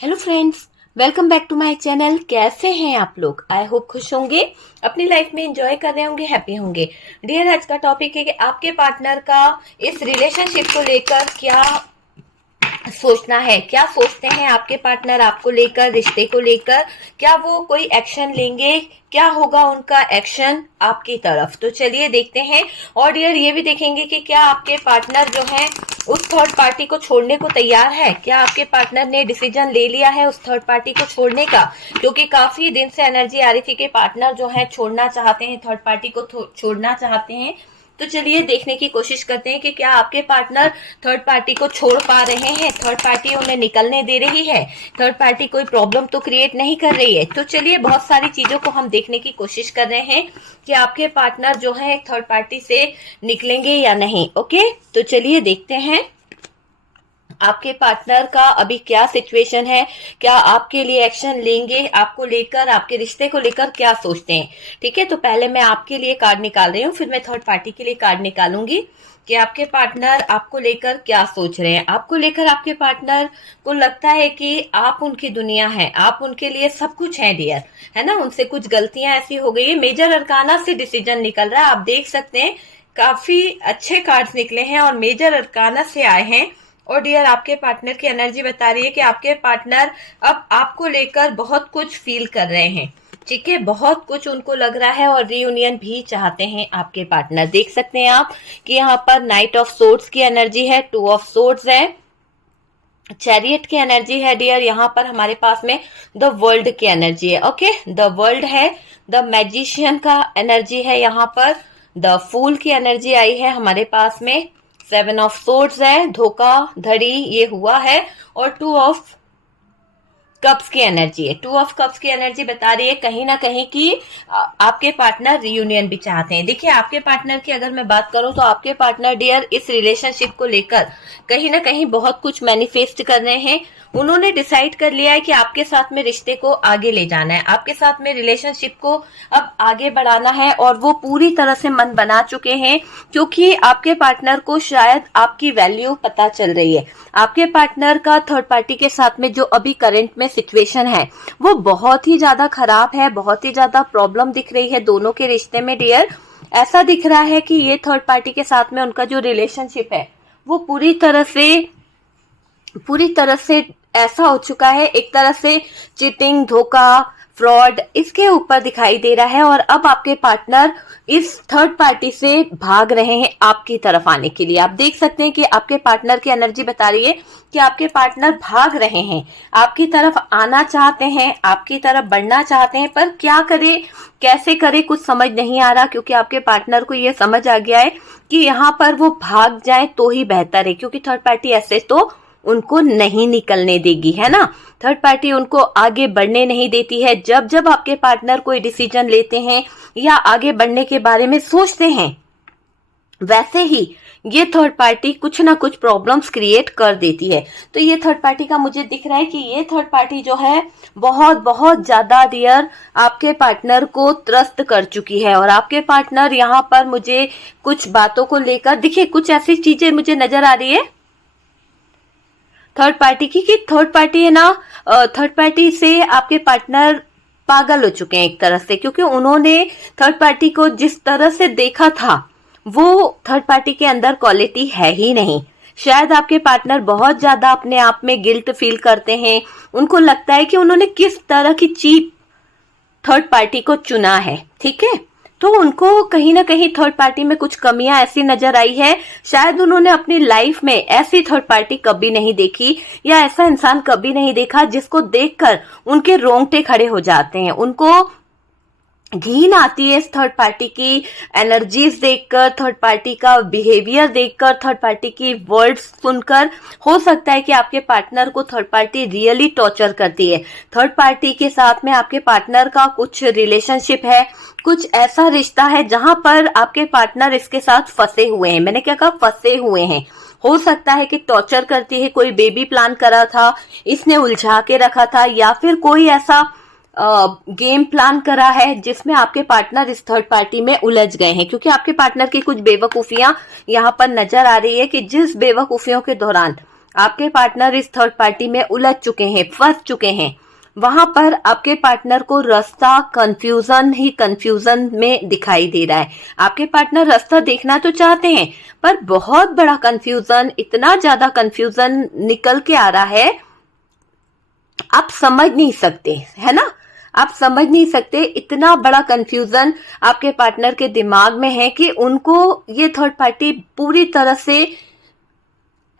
Hello friends, welcome back to my channel. कैसे हैं आप लोग? आई होप खुश होंगे, अपनी लाइफ में एंजॉय कर रहे होंगे, हैप्पी होंगे। डियर, आज का टॉपिक है कि आपके पार्टनर का इस रिलेशनशिप को लेकर क्या सोचना है, क्या सोचते हैं आपके पार्टनर आपको लेकर, रिश्ते को लेकर। क्या वो कोई एक्शन लेंगे? क्या होगा उनका एक्शन आपकी तरफ? तो चलिए देखते हैं। और डियर, ये भी देखेंगे कि क्या आपके पार्टनर जो है उस थर्ड पार्टी को छोड़ने को तैयार है। क्या आपके पार्टनर ने डिसीजन ले लिया है उस थर्ड पार्टी को छोड़ने का? क्योंकि काफी दिन से एनर्जी आ रही थी कि पार्टनर जो है छोड़ना चाहते हैं, थर्ड पार्टी को छोड़ना चाहते हैं। तो चलिए देखने की कोशिश करते हैं कि क्या आपके पार्टनर थर्ड पार्टी को छोड़ पा रहे हैं, थर्ड पार्टी उन्हें निकलने दे रही है, थर्ड पार्टी कोई प्रॉब्लम तो क्रिएट नहीं कर रही है। तो चलिए बहुत सारी चीजों को हम देखने की कोशिश कर रहे हैं कि आपके पार्टनर जो है थर्ड पार्टी से निकलेंगे या नहीं। ओके, तो चलिए देखते हैं आपके पार्टनर का अभी क्या सिचुएशन है, क्या आपके लिए एक्शन लेंगे, आपको लेकर, आपके रिश्ते को लेकर क्या सोचते हैं। ठीक है, तो पहले मैं आपके लिए कार्ड निकाल रही हूँ, फिर मैं थर्ड पार्टी के लिए कार्ड निकालूंगी कि आपके पार्टनर आपको लेकर क्या सोच रहे हैं। आपको लेकर आपके पार्टनर को लगता है कि आप उनकी दुनिया है, आप उनके लिए सब कुछ है डियर, है ना। उनसे कुछ गलतियां ऐसी हो गई है, मेजर अरकाना से डिसीजन निकल रहा है। आप देख सकते हैं काफी अच्छे कार्ड्स निकले हैं और मेजर अरकाना से आए हैं। और डियर, आपके पार्टनर की एनर्जी बता रही है कि आपके पार्टनर अब आपको लेकर बहुत कुछ फील कर रहे हैं। ठीक है, बहुत कुछ उनको लग रहा है और रीयूनियन भी चाहते हैं आपके पार्टनर। देख सकते हैं आप कि यहाँ पर नाइट ऑफ सोर्ड्स की एनर्जी है, टू ऑफ सोर्ड्स है, चैरियट की एनर्जी है डियर। यहाँ पर हमारे पास में द वर्ल्ड की एनर्जी है। ओके, द वर्ल्ड है, द मैजिशियन का एनर्जी है, यहाँ पर द फूल की एनर्जी आई है हमारे पास में, सेवन ऑफ सोर्ड्स है, धोखा धड़ी ये हुआ है, और टू ऑफ कप्स की एनर्जी है। टू ऑफ कप्स की एनर्जी बता रही है कहीं ना कहीं कि आपके पार्टनर रियूनियन भी चाहते हैं। देखिए, आपके पार्टनर की अगर मैं बात करूं तो आपके पार्टनर डियर इस रिलेशनशिप को लेकर कहीं ना कहीं बहुत कुछ मैनिफेस्ट कर रहे हैं। उन्होंने डिसाइड कर लिया है कि आपके साथ में रिश्ते को आगे ले जाना है, आपके साथ में रिलेशनशिप को अब आगे बढ़ाना है, और वो पूरी तरह से मन बना चुके हैं। क्योंकि आपके पार्टनर को शायद आपकी वैल्यू पता चल रही है। आपके पार्टनर का थर्ड पार्टी के साथ में जो अभी करंट में सिचुएशन है वो बहुत ही ज्यादा खराब है, बहुत ही ज्यादा प्रॉब्लम दिख रही है दोनों के रिश्ते में डियर। ऐसा दिख रहा है कि ये थर्ड पार्टी के साथ में उनका जो रिलेशनशिप है वो पूरी तरह से ऐसा हो चुका है, एक तरह से चीटिंग, धोखा, फ्रॉड इसके ऊपर दिखाई दे रहा है। और अब आपके पार्टनर इस थर्ड पार्टी से भाग रहे हैं आपकी तरफ आने के लिए। आप देख सकते हैं कि आपके पार्टनर की एनर्जी बता रही है कि आपके पार्टनर भाग रहे हैं, आपकी तरफ आना चाहते हैं, आपकी तरफ बढ़ना चाहते हैं, पर क्या करे, कैसे करे, कुछ समझ नहीं आ रहा। क्योंकि आपके पार्टनर को यह समझ आ गया है कि यहाँ पर वो भाग जाए तो ही बेहतर है, क्योंकि थर्ड पार्टी ऐसे तो उनको नहीं निकलने देगी, है ना। थर्ड पार्टी उनको आगे बढ़ने नहीं देती है। जब जब आपके पार्टनर कोई डिसीजन लेते हैं या आगे बढ़ने के बारे में सोचते हैं, वैसे ही ये थर्ड पार्टी कुछ ना कुछ प्रॉब्लम्स क्रिएट कर देती है। तो ये थर्ड पार्टी का मुझे दिख रहा है कि ये थर्ड पार्टी जो है बहुत बहुत ज्यादा डियर आपके पार्टनर को त्रस्त कर चुकी है। और आपके पार्टनर यहाँ पर मुझे कुछ बातों को लेकर, देखिए कुछ ऐसी चीजें मुझे नजर आ रही है थर्ड पार्टी की, कि थर्ड पार्टी है ना, थर्ड पार्टी से आपके पार्टनर पागल हो चुके हैं एक तरह से। क्योंकि उन्होंने थर्ड पार्टी को जिस तरह से देखा था वो थर्ड पार्टी के अंदर क्वालिटी है ही नहीं। शायद आपके पार्टनर बहुत ज्यादा अपने आप में गिल्ट फील करते हैं। उनको लगता है कि उन्होंने किस तरह की चीप थर्ड पार्टी को चुना है। ठीक है, तो उनको कहीं ना कहीं थर्ड पार्टी में कुछ कमियां ऐसी नजर आई है। शायद उन्होंने अपनी लाइफ में ऐसी थर्ड पार्टी कभी नहीं देखी, या ऐसा इंसान कभी नहीं देखा जिसको देखकर उनके रोंगटे खड़े हो जाते हैं। उनको घिन आती है इस थर्ड पार्टी की एनर्जीज देखकर, थर्ड पार्टी का बिहेवियर देखकर, थर्ड पार्टी की वर्ड्स सुनकर। हो सकता है कि आपके पार्टनर को थर्ड पार्टी रियली टॉर्चर करती है। थर्ड पार्टी के साथ में आपके पार्टनर का कुछ रिलेशनशिप है, कुछ ऐसा रिश्ता है जहां पर आपके पार्टनर इसके साथ फंसे हुए हैं। मैंने क्या कहा, फंसे हुए हैं। हो सकता है कि टॉर्चर करती है, कोई बेबी प्लान करा था, इसने उलझा के रखा था, या फिर कोई ऐसा गेम प्लान करा है जिसमें आपके पार्टनर इस थर्ड पार्टी में उलझ गए हैं। क्योंकि आपके पार्टनर की कुछ बेवकूफियां यहाँ पर नजर आ रही है कि जिस बेवकूफियों के दौरान आपके पार्टनर इस थर्ड पार्टी में उलझ चुके हैं, फंस चुके हैं, वहां पर आपके पार्टनर को रास्ता कंफ्यूजन में दिखाई दे रहा है। आपके पार्टनर रास्ता देखना तो चाहते हैं, पर बहुत बड़ा कंफ्यूजन, इतना ज्यादा कंफ्यूजन निकल के आ रहा है, आप समझ नहीं सकते, है ना। आप समझ नहीं सकते, इतना बड़ा कंफ्यूजन आपके पार्टनर के दिमाग में है कि उनको ये थर्ड पार्टी पूरी तरह से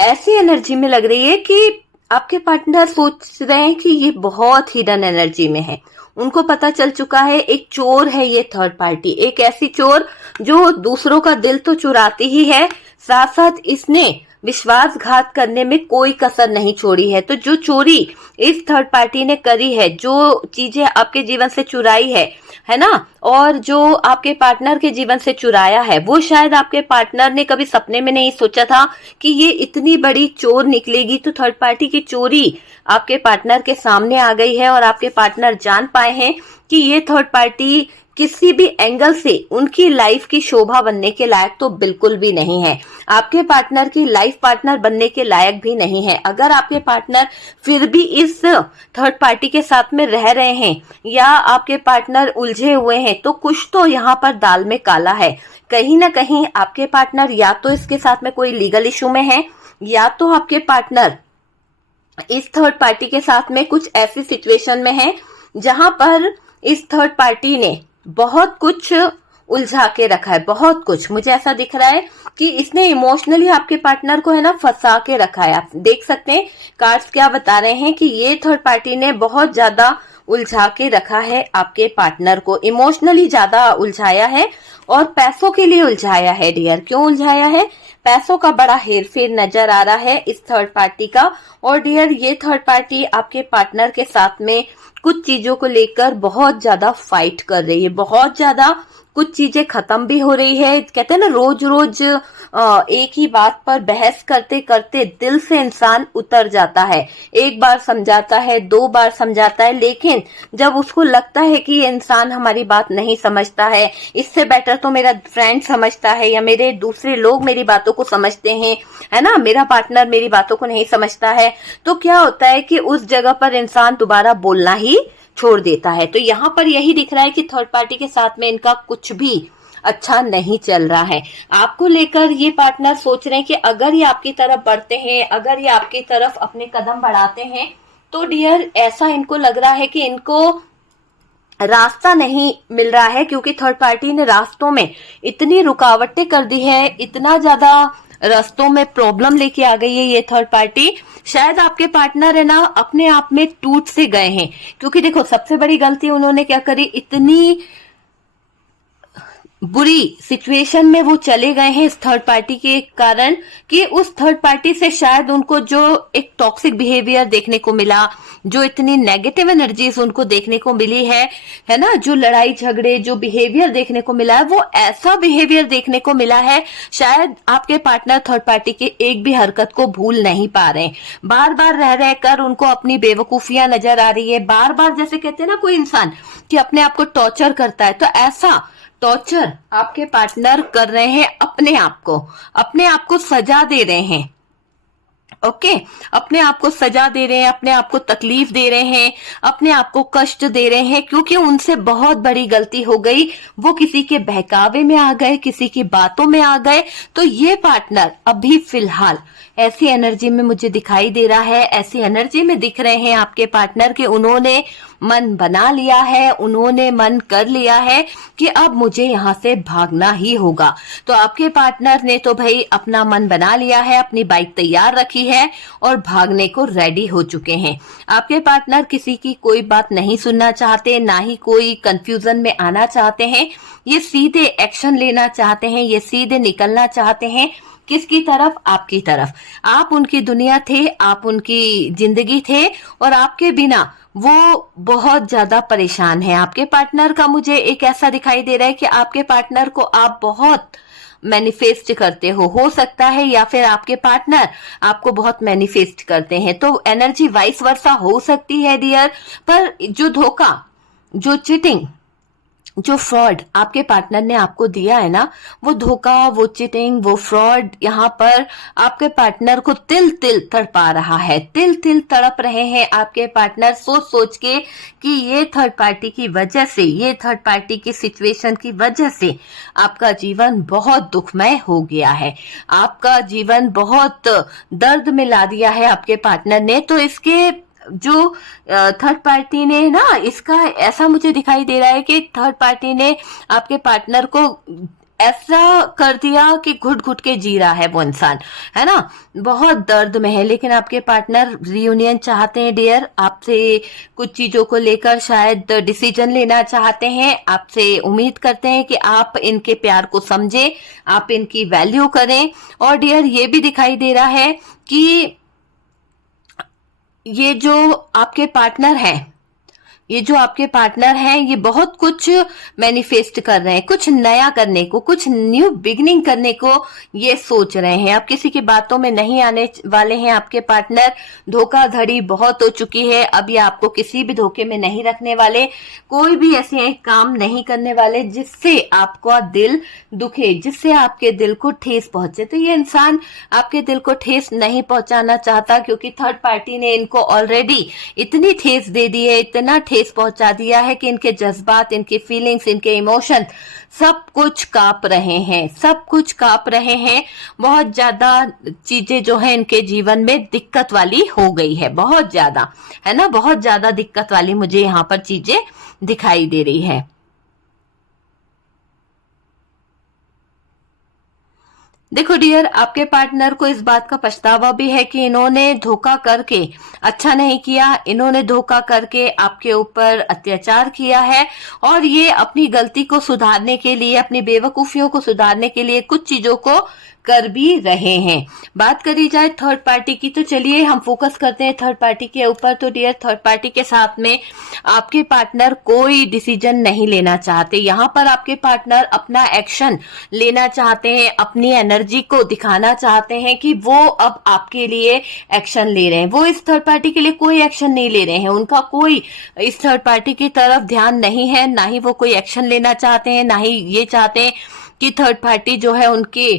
ऐसी एनर्जी में लग रही है कि आपके पार्टनर सोच रहे हैं कि ये बहुत हिडन एनर्जी में है। उनको पता चल चुका है एक चोर है ये थर्ड पार्टी, एक ऐसी चोर जो दूसरों का दिल तो चुराती ही है, साथ साथ इसने विश्वासघात करने में कोई कसर नहीं छोड़ी है। तो जो चोरी इस थर्ड पार्टी ने करी है, जो चीजें आपके जीवन से चुराई है ना, और जो आपके पार्टनर के जीवन से चुराया है, वो शायद आपके पार्टनर ने कभी सपने में नहीं सोचा था कि ये इतनी बड़ी चोर निकलेगी। तो थर्ड पार्टी की चोरी आपके पार्टनर के सामने आ गई है और आपके पार्टनर जान पाए हैं कि ये थर्ड पार्टी किसी भी एंगल से उनकी लाइफ की शोभा बनने के लायक तो बिल्कुल भी नहीं है, आपके पार्टनर की लाइफ पार्टनर बनने के लायक भी नहीं है। अगर आपके पार्टनर फिर भी इस थर्ड पार्टी के साथ में रह रहे हैं या आपके पार्टनर उलझे हुए हैं, तो कुछ तो यहाँ पर दाल में काला है। कहीं ना कहीं आपके पार्टनर या तो इसके साथ में कोई लीगल इशू में है, या तो आपके पार्टनर इस थर्ड पार्टी के साथ में कुछ ऐसी सिचुएशन में है जहां पर इस थर्ड पार्टी ने बहुत कुछ उलझा के रखा है, बहुत कुछ। मुझे ऐसा दिख रहा है कि इसने इमोशनली आपके पार्टनर को है ना फंसा के रखा है। आप देख सकते हैं कार्ड्स क्या बता रहे हैं कि ये थर्ड पार्टी ने बहुत ज्यादा उलझा के रखा है आपके पार्टनर को, इमोशनली ज्यादा उलझाया है और पैसों के लिए उलझाया है डियर। क्यों उलझाया है? पैसों का बड़ा हेरफेर नजर आ रहा है इस थर्ड पार्टी का। और डियर ये थर्ड पार्टी आपके पार्टनर के साथ में कुछ चीजों को लेकर बहुत ज्यादा फाइट कर रही है, बहुत ज्यादा कुछ चीजें खत्म भी हो रही है। कहते हैं ना रोज रोज एक ही बात पर बहस करते करते दिल से इंसान उतर जाता है। एक बार समझाता है, दो बार समझाता है, लेकिन जब उसको लगता है कि ये इंसान हमारी बात नहीं समझता है, इससे बेटर तो मेरा फ्रेंड समझता है या मेरे दूसरे लोग मेरी बातों को समझते हैं, है ना, मेरा पार्टनर मेरी बातों को नहीं समझता है, तो क्या होता है कि उस जगह पर इंसान दोबारा बोलना ही छोड़ देता है। तो यहाँ पर यही दिख रहा है कि थर्ड पार्टी के साथ में इनका कुछ भी अच्छा नहीं चल रहा है। आपको लेकर ये पार्टनर सोच रहे हैं कि अगर ये आपकी तरफ बढ़ते हैं, अगर ये आपकी तरफ अपने कदम बढ़ाते हैं, तो डियर ऐसा इनको लग रहा है कि इनको रास्ता नहीं मिल रहा है, क्योंकि थर्ड पार्टी ने रास्तों में इतनी रुकावटें कर दी है, इतना ज्यादा रास्तों में प्रॉब्लम लेके आ गई है ये थर्ड पार्टी। शायद आपके पार्टनर है ना अपने आप में टूट से गए हैं, क्योंकि देखो सबसे बड़ी गलती उन्होंने क्या करी, इतनी बुरी सिचुएशन में वो चले गए हैं इस थर्ड पार्टी के कारण कि उस थर्ड पार्टी से शायद उनको जो एक टॉक्सिक बिहेवियर देखने को मिला, जो इतनी नेगेटिव एनर्जीज उनको देखने को मिली है ना, जो लड़ाई झगड़े जो बिहेवियर देखने को मिला है, वो ऐसा बिहेवियर देखने को मिला है शायद आपके पार्टनर थर्ड पार्टी की एक भी हरकत को भूल नहीं पा रहे। बार बार रह रहकर उनको अपनी बेवकूफियां नजर आ रही है, बार बार जैसे कहते हैं ना कोई इंसान कि अपने आप को टॉर्चर करता है, तो ऐसा टॉर्चर आपके पार्टनर कर रहे हैं अपने आप को सजा दे रहे हैं। ओके, अपने आप को सजा दे रहे हैं, अपने आप को तकलीफ दे रहे हैं, अपने आप को कष्ट दे रहे हैं, क्योंकि उनसे बहुत बड़ी गलती हो गई। वो किसी के बहकावे में आ गए, किसी की बातों में आ गए। तो ये पार्टनर अभी फिलहाल ऐसी एनर्जी में मुझे दिखाई दे रहा है, ऐसी एनर्जी में दिख रहे हैं आपके पार्टनर के उन्होंने मन बना लिया है, उन्होंने मन कर लिया है कि अब मुझे यहाँ से भागना ही होगा। तो आपके पार्टनर ने तो भाई अपना मन बना लिया है, अपनी बाइक तैयार रखी है और भागने को रेडी हो चुके हैं। आपके पार्टनर किसी की कोई बात नहीं सुनना चाहते, ना ही कोई कंफ्यूजन में आना चाहते हैं। ये सीधे एक्शन लेना चाहते हैं, ये सीधे निकलना चाहते हैं। किसकी तरफ? आपकी तरफ। आप उनकी दुनिया थे, आप उनकी जिंदगी थे और आपके बिना वो बहुत ज्यादा परेशान है। आपके पार्टनर का मुझे एक ऐसा दिखाई दे रहा है कि आपके पार्टनर को आप बहुत मैनिफेस्ट करते हो सकता है, या फिर आपके पार्टनर आपको बहुत मैनिफेस्ट करते हैं। तो एनर्जी वाइस वर्सा हो सकती है डियर, पर जो धोखा, जो चीटिंग जो फ्रॉड आपके पार्टनर ने आपको दिया है ना, वो धोखा, वो चीटिंग, वो फ्रॉड, यहाँ पर आपके पार्टनर को तिल तिल तड़पा रहा है, तिल तिल तड़प रहे हैं आपके पार्टनर सोच सोच के कि ये थर्ड पार्टी की वजह से, ये थर्ड पार्टी की सिचुएशन की वजह से आपका जीवन बहुत दुखमय हो गया है, आपका जीवन बहुत दर्द में ला दिया है आपके पार्टनर ने। तो इसके जो थर्ड पार्टी ने ना, इसका ऐसा मुझे दिखाई दे रहा है कि थर्ड पार्टी ने आपके पार्टनर को ऐसा कर दिया कि घुट घुट के जी रहा है वो इंसान, है ना, बहुत दर्द में है। लेकिन आपके पार्टनर रियूनियन चाहते हैं डियर, आपसे कुछ चीजों को लेकर शायद डिसीजन लेना चाहते हैं, आपसे उम्मीद करते हैं कि आप इनके प्यार को समझें, आप इनकी वैल्यू करें। और डियर ये भी दिखाई दे रहा है कि ये जो आपके पार्टनर हैं, ये जो आपके पार्टनर हैं, ये बहुत कुछ मैनिफेस्ट कर रहे हैं, कुछ नया करने को, कुछ न्यू बिगनिंग करने को ये सोच रहे हैं। आप किसी की बातों में नहीं आने वाले हैं आपके पार्टनर। धोखाधड़ी बहुत हो चुकी है, अब ये आपको किसी भी धोखे में नहीं रखने वाले, कोई भी ऐसे काम नहीं करने वाले जिससे आपका दिल दुखे, जिससे आपके दिल को ठेस पहुंचे। तो ये इंसान आपके दिल को ठेस नहीं पहुंचाना चाहता, क्योंकि थर्ड पार्टी ने इनको ऑलरेडी इतनी ठेस दे दी है, इतना ठेस पहुंचा दिया है कि इनके जज्बात, इनके फीलिंग्स, इनके इमोशन सब कुछ कांप रहे हैं, सब कुछ कांप रहे हैं। बहुत ज्यादा चीजें जो है इनके जीवन में दिक्कत वाली हो गई है, बहुत ज्यादा, है ना, बहुत ज्यादा दिक्कत वाली मुझे यहाँ पर चीजें दिखाई दे रही है। देखो डियर, आपके पार्टनर को इस बात का पछतावा भी है कि इन्होंने धोखा करके अच्छा नहीं किया, इन्होंने धोखा करके आपके ऊपर अत्याचार किया है, और ये अपनी गलती को सुधारने के लिए, अपनी बेवकूफियों को सुधारने के लिए कुछ चीजों को कर भी रहे हैं। बात करी जाए थर्ड पार्टी की, तो चलिए हम फोकस करते हैं थर्ड पार्टी के ऊपर। तो डियर, थर्ड पार्टी के साथ में आपके पार्टनर कोई डिसीजन नहीं लेना चाहते, यहाँ पर आपके पार्टनर अपना एक्शन लेना चाहते हैं, अपनी एनर्जी को दिखाना चाहते हैं कि वो अब आपके लिए एक्शन ले रहे हैं। वो इस थर्ड पार्टी के लिए कोई एक्शन नहीं ले रहे हैं, उनका कोई इस थर्ड पार्टी की तरफ ध्यान नहीं है, ना ही वो कोई एक्शन लेना चाहते हैं, ना ही ये चाहते हैं कि थर्ड पार्टी जो है उनके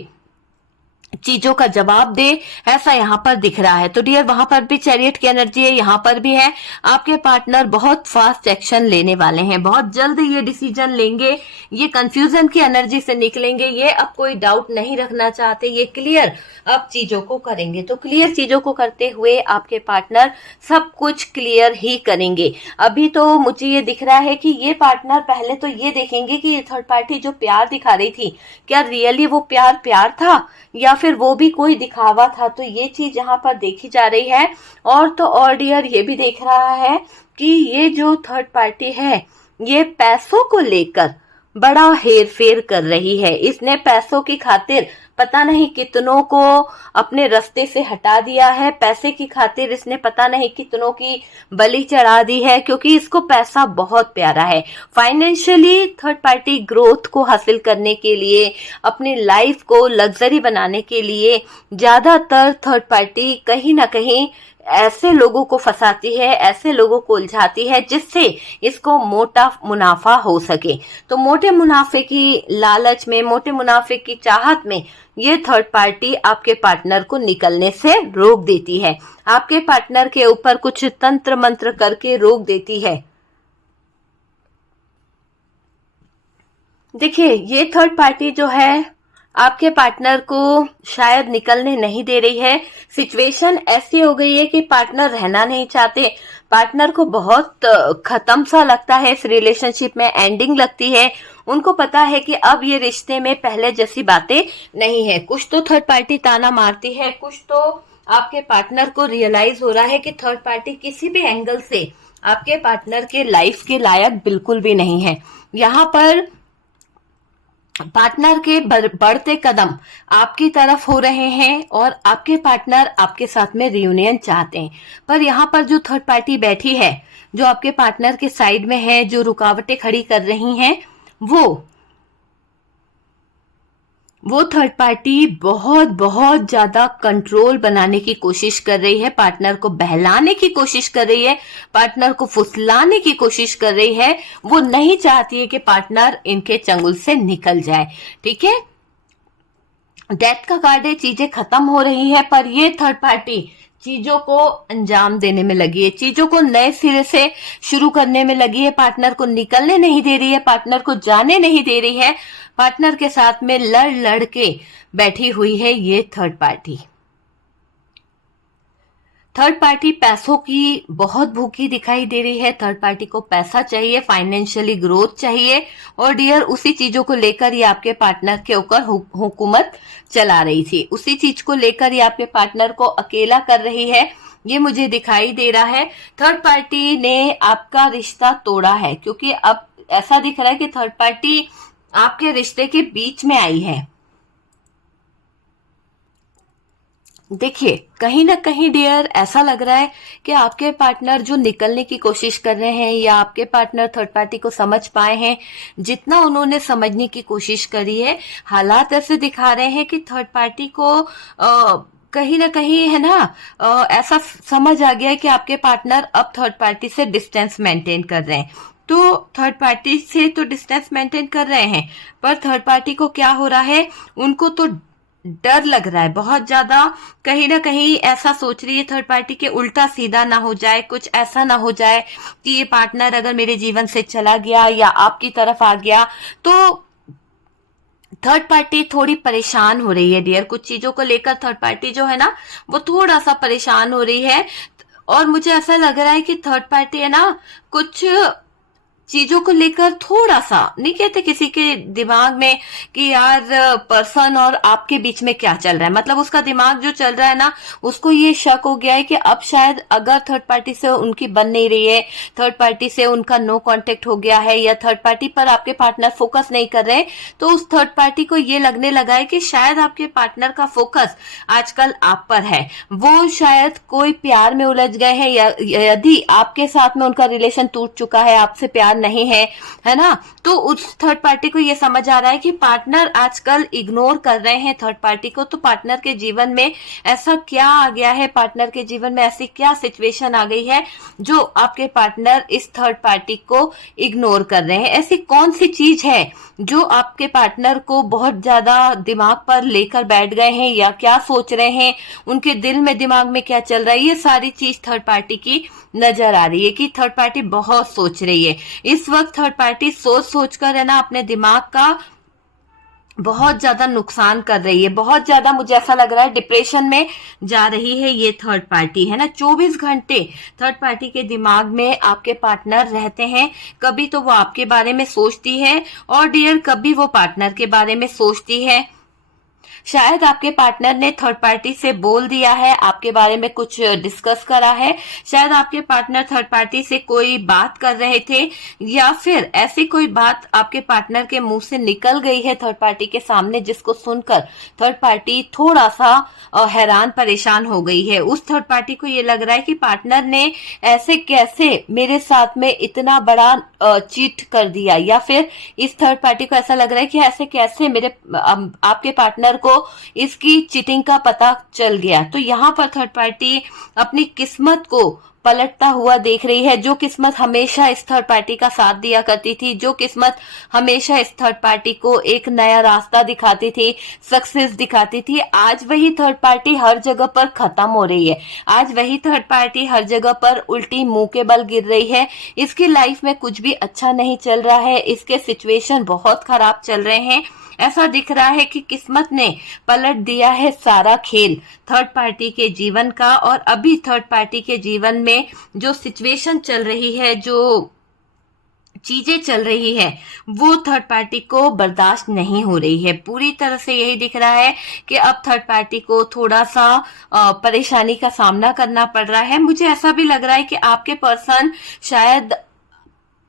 चीजों का जवाब दे, ऐसा यहाँ पर दिख रहा है। तो डियर, वहां पर भी चैरियट की एनर्जी है, यहाँ पर भी है। आपके पार्टनर बहुत फास्ट एक्शन लेने वाले हैं, बहुत जल्द ये डिसीजन लेंगे, ये कंफ्यूजन की एनर्जी से निकलेंगे, ये अब कोई डाउट नहीं रखना चाहते, ये क्लियर अब चीजों को करेंगे। तो क्लियर चीजों को करते हुए आपके पार्टनर सब कुछ क्लियर ही करेंगे। अभी तो मुझे ये दिख रहा है कि ये पार्टनर पहले तो ये देखेंगे कि ये थर्ड पार्टी जो प्यार दिखा रही थी, क्या रियली वो प्यार प्यार था या फिर वो भी कोई दिखावा था। तो ये चीज यहाँ पर देखी जा रही है। और तो और डियर, ये भी देख रहा है कि ये जो थर्ड पार्टी है, ये पैसों को लेकर बड़ा हेर फेर कर रही है। इसने पैसों की खातिर पता नहीं कितनों को अपने रास्ते से हटा दिया है, पैसे की खातिर इसने पता नहीं कितनों की बलि चढ़ा दी है, क्योंकि इसको पैसा बहुत प्यारा है। फाइनेंशियली थर्ड पार्टी ग्रोथ को हासिल करने के लिए, अपनी लाइफ को लग्जरी बनाने के लिए ज्यादातर थर्ड पार्टी कहीं ना कहीं ऐसे लोगों को फंसाती है, ऐसे लोगों को उलझाती है जिससे इसको मोटा मुनाफा हो सके। तो मोटे मुनाफे की लालच में, मोटे मुनाफे की चाहत में ये थर्ड पार्टी आपके पार्टनर को निकलने से रोक देती है, आपके पार्टनर के ऊपर कुछ तंत्र मंत्र करके रोक देती है। देखिए, ये थर्ड पार्टी जो है आपके पार्टनर को शायद निकलने नहीं दे रही है। सिचुएशन ऐसी हो गई है कि पार्टनर रहना नहीं चाहते, पार्टनर को बहुत खत्म सा लगता है, इस रिलेशनशिप में एंडिंग लगती है। उनको पता है कि अब ये रिश्ते में पहले जैसी बातें नहीं है। कुछ तो थर्ड पार्टी ताना मारती है, कुछ तो आपके पार्टनर को रियलाइज हो रहा है कि थर्ड पार्टी किसी भी एंगल से आपके पार्टनर के लाइफ के लायक बिल्कुल भी नहीं है। यहाँ पर पार्टनर के बढ़ते कदम आपकी तरफ हो रहे हैं और आपके पार्टनर आपके साथ में रियूनियन चाहते हैं। पर यहाँ पर जो थर्ड पार्टी बैठी है, जो आपके पार्टनर के साइड में है, जो रुकावटें खड़ी कर रही हैं, वो थर्ड पार्टी बहुत बहुत ज्यादा कंट्रोल बनाने की कोशिश कर रही है, पार्टनर को बहलाने की कोशिश कर रही है, पार्टनर को फुसलाने की कोशिश कर रही है। वो नहीं चाहती है कि पार्टनर इनके चंगुल से निकल जाए। ठीक है, डेथ का कार्ड है, चीजें खत्म हो रही है, पर ये थर्ड पार्टी चीजों को अंजाम देने में लगी है, चीजों को नए सिरे से शुरू करने में लगी है, पार्टनर को निकलने नहीं दे रही है, पार्टनर को जाने नहीं दे रही है, पार्टनर के साथ में लड़ लड़ के बैठी हुई है ये थर्ड पार्टी। थर्ड पार्टी पैसों की बहुत भूखी दिखाई दे रही है। थर्ड पार्टी को पैसा चाहिए, फाइनेंशियली ग्रोथ चाहिए, और डियर उसी चीजों को लेकर ये आपके पार्टनर के ऊपर हुकूमत चला रही थी, उसी चीज को लेकर ये आपके पार्टनर को अकेला कर रही है, ये मुझे दिखाई दे रहा है। थर्ड पार्टी ने आपका रिश्ता तोड़ा है, क्योंकि अब ऐसा दिख रहा है कि थर्ड पार्टी आपके रिश्ते के बीच में आई है। देखिए, कहीं ना कहीं डियर ऐसा लग रहा है कि आपके पार्टनर जो निकलने की कोशिश कर रहे हैं, या आपके पार्टनर थर्ड पार्टी को समझ पाए हैं, जितना उन्होंने समझने की कोशिश करी है, हालात ऐसे दिखा रहे हैं कि थर्ड पार्टी को कहीं ना कहीं है ना ऐसा समझ आ गया है कि आपके पार्टनर अब थर्ड पार्टी से डिस्टेंस मेंटेन कर रहे हैं। तो थर्ड पार्टी से तो डिस्टेंस मेंटेन कर रहे हैं, पर थर्ड पार्टी को क्या हो रहा है, उनको तो डर लग रहा है बहुत ज्यादा। कहीं ना कहीं ऐसा सोच रही है थर्ड पार्टी के उल्टा सीधा ना हो जाए, कुछ ऐसा ना हो जाए कि ये पार्टनर अगर मेरे जीवन से चला गया या आपकी तरफ आ गया तो थर्ड पार्टी थोड़ी परेशान हो रही है डियर। कुछ चीजों को लेकर थर्ड पार्टी जो है ना वो थोड़ा सा परेशान हो रही है, और मुझे ऐसा लग रहा है कि थर्ड पार्टी है ना कुछ चीजों को लेकर थोड़ा सा, नहीं कहते किसी के दिमाग में कि यार पर्सन और आपके बीच में क्या चल रहा है, मतलब उसका दिमाग जो चल रहा है ना, उसको ये शक हो गया है कि अब शायद अगर थर्ड पार्टी से उनकी बन नहीं रही है, थर्ड पार्टी से उनका नो कांटेक्ट हो गया है, या थर्ड पार्टी पर आपके पार्टनर फोकस नहीं कर रहे, तो उस थर्ड पार्टी को ये लगने लगा है कि शायद आपके पार्टनर का फोकस आजकल आप पर है, वो शायद कोई प्यार में उलझ गए हैं, या यदि आपके साथ में उनका रिलेशन टूट चुका है, आपसे प्यार नहीं है ना, तो उस थर्ड पार्टी को यह समझ आ रहा है कि पार्टनर आजकल इग्नोर कर रहे हैं थर्ड पार्टी को, तो पार्टनर के जीवन में ऐसा क्या आ गया है, पार्टनर के जीवन में ऐसी क्या सिचुएशन आ गई है जो आपके पार्टनर इस थर्ड पार्टी को इग्नोर कर रहे हैं। ऐसी कौन सी चीज है जो आपके पार्टनर को बहुत ज्यादा दिमाग पर लेकर बैठ गए हैं, या क्या सोच रहे हैं, उनके दिल में दिमाग में क्या चल रहा है, ये सारी चीज थर्ड पार्टी की नजर आ रही है कि थर्ड पार्टी बहुत सोच रही है इस वक्त। थर्ड पार्टी सोच सोच कर है ना अपने दिमाग का बहुत ज्यादा नुकसान कर रही है, बहुत ज्यादा मुझे ऐसा लग रहा है डिप्रेशन में जा रही है ये थर्ड पार्टी है ना। 24 घंटे थर्ड पार्टी के दिमाग में आपके पार्टनर रहते हैं, कभी तो वो आपके बारे में सोचती है, और डियर कभी वो पार्टनर के बारे में सोचती है। शायद आपके पार्टनर ने थर्ड पार्टी से बोल दिया है, आपके बारे में कुछ डिस्कस करा है, शायद आपके पार्टनर थर्ड पार्टी से कोई बात कर रहे थे, या फिर ऐसी कोई बात आपके पार्टनर के मुंह से निकल गई है थर्ड पार्टी के सामने, जिसको सुनकर थर्ड पार्टी थोड़ा सा हैरान परेशान हो गई है। उस थर्ड पार्टी को ये लग रहा है कि पार्टनर ने ऐसे कैसे मेरे साथ में इतना बड़ा चीट कर दिया, या फिर इस थर्ड पार्टी को ऐसा लग रहा है कि ऐसे कैसे मेरे आपके पार्टनर को इसकी चीटिंग का पता चल गया। तो यहाँ पर थर्ड पार्टी अपनी किस्मत को पलटता हुआ देख रही है, जो किस्मत हमेशा इस थर्ड पार्टी का साथ दिया करती थी, जो किस्मत हमेशा इस थर्ड पार्टी को एक नया रास्ता दिखाती थी, सक्सेस दिखाती थी, आज वही थर्ड पार्टी हर जगह पर खत्म हो रही है। आज वही थर्ड पार्टी हर जगह पर उल्टी मुंह के बल गिर रही है। इसकी लाइफ में कुछ भी अच्छा नहीं चल रहा है, इसके सिचुएशन बहुत खराब चल रहे हैं। ऐसा दिख रहा है कि किस्मत ने पलट दिया है सारा खेल थर्ड पार्टी के जीवन का, और अभी थर्ड पार्टी के जीवन में जो सिचुएशन चल रही है, जो चीजें चल रही है, वो थर्ड पार्टी को बर्दाश्त नहीं हो रही है। पूरी तरह से यही दिख रहा है कि अब थर्ड पार्टी को थोड़ा सा परेशानी का सामना करना पड़ रहा है। मुझे ऐसा भी लग रहा है कि आपके पर्सन शायद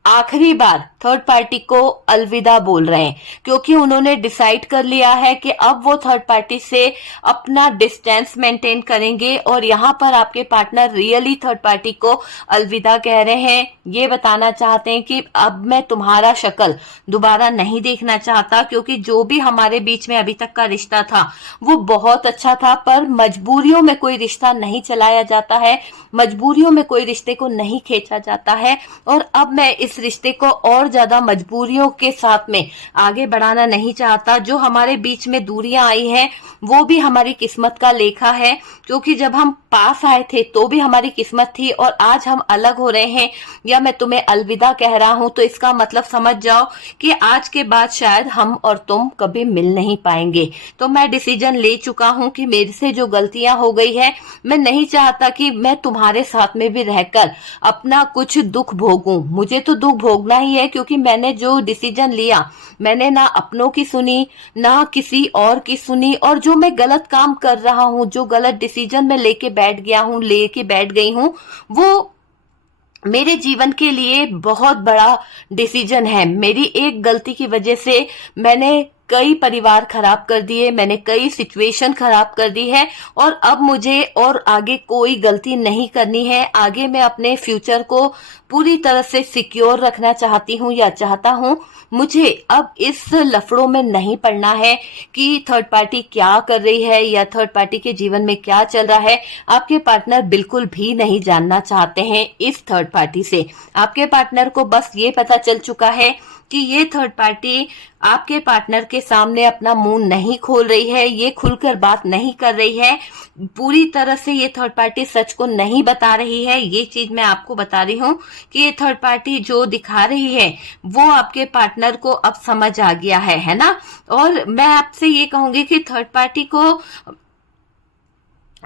आखिरी बार थर्ड पार्टी को अलविदा बोल रहे हैं, क्योंकि उन्होंने डिसाइड कर लिया है कि अब वो थर्ड पार्टी से अपना डिस्टेंस मेंटेन करेंगे और यहाँ पर आपके पार्टनर रियली थर्ड पार्टी को अलविदा कह रहे हैं। ये बताना चाहते हैं कि अब मैं तुम्हारा शक्ल दोबारा नहीं देखना चाहता, क्योंकि जो भी हमारे बीच में अभी तक का रिश्ता था वो बहुत अच्छा था, पर मजबूरियों में कोई रिश्ता नहीं चलाया जाता है, मजबूरियों में कोई रिश्ते को नहीं खींचा जाता है। और अब मैं इस रिश्ते को और ज्यादा मजबूरियों के साथ में आगे बढ़ाना नहीं चाहता। जो हमारे बीच में दूरियां आई हैं वो भी हमारी किस्मत का लेखा है, क्योंकि जब हम पास आए थे तो भी हमारी किस्मत थी, और आज हम अलग हो रहे हैं या मैं तुम्हें अलविदा कह रहा हूं तो इसका मतलब समझ जाओ कि आज के बाद शायद हम और तुम कभी मिल नहीं पाएंगे। तो मैं डिसीजन ले चुका हूं कि मेरे से जो गलतियां हो गई है, मैं नहीं चाहता कि मैं तुम्हारे साथ में भी रहकर अपना कुछ दुख भोगूं। मुझे तो दुख भोगना ही है, क्योंकि मैंने जो डिसीजन लिया, मैंने ना अपनों की सुनी ना किसी और की सुनी, और जो मैं गलत काम कर रहा हूं, जो गलत डिसीजन में लेके बैठ गई हूं, वो मेरे जीवन के लिए बहुत बड़ा डिसीजन है। मेरी एक गलती की वजह से मैंने कई परिवार खराब कर दिए, मैंने कई सिचुएशन खराब कर दी है, और अब मुझे और आगे कोई गलती नहीं करनी है। आगे मैं अपने फ्यूचर को पूरी तरह से सिक्योर रखना चाहती हूँ या चाहता हूँ। मुझे अब इस लफड़ों में नहीं पड़ना है कि थर्ड पार्टी क्या कर रही है या थर्ड पार्टी के जीवन में क्या चल रहा है। आपके पार्टनर बिल्कुल भी नहीं जानना चाहते हैं इस थर्ड पार्टी से। आपके पार्टनर को बस ये पता चल चुका है कि ये थर्ड पार्टी आपके पार्टनर के सामने अपना मुंह नहीं खोल रही है, ये खुलकर बात नहीं कर रही है, पूरी तरह से ये थर्ड पार्टी सच को नहीं बता रही है। ये चीज मैं आपको बता रही हूँ कि ये थर्ड पार्टी जो दिखा रही है वो आपके पार्टनर को अब समझ आ गया है ना। और मैं आपसे ये कहूंगी कि थर्ड पार्टी को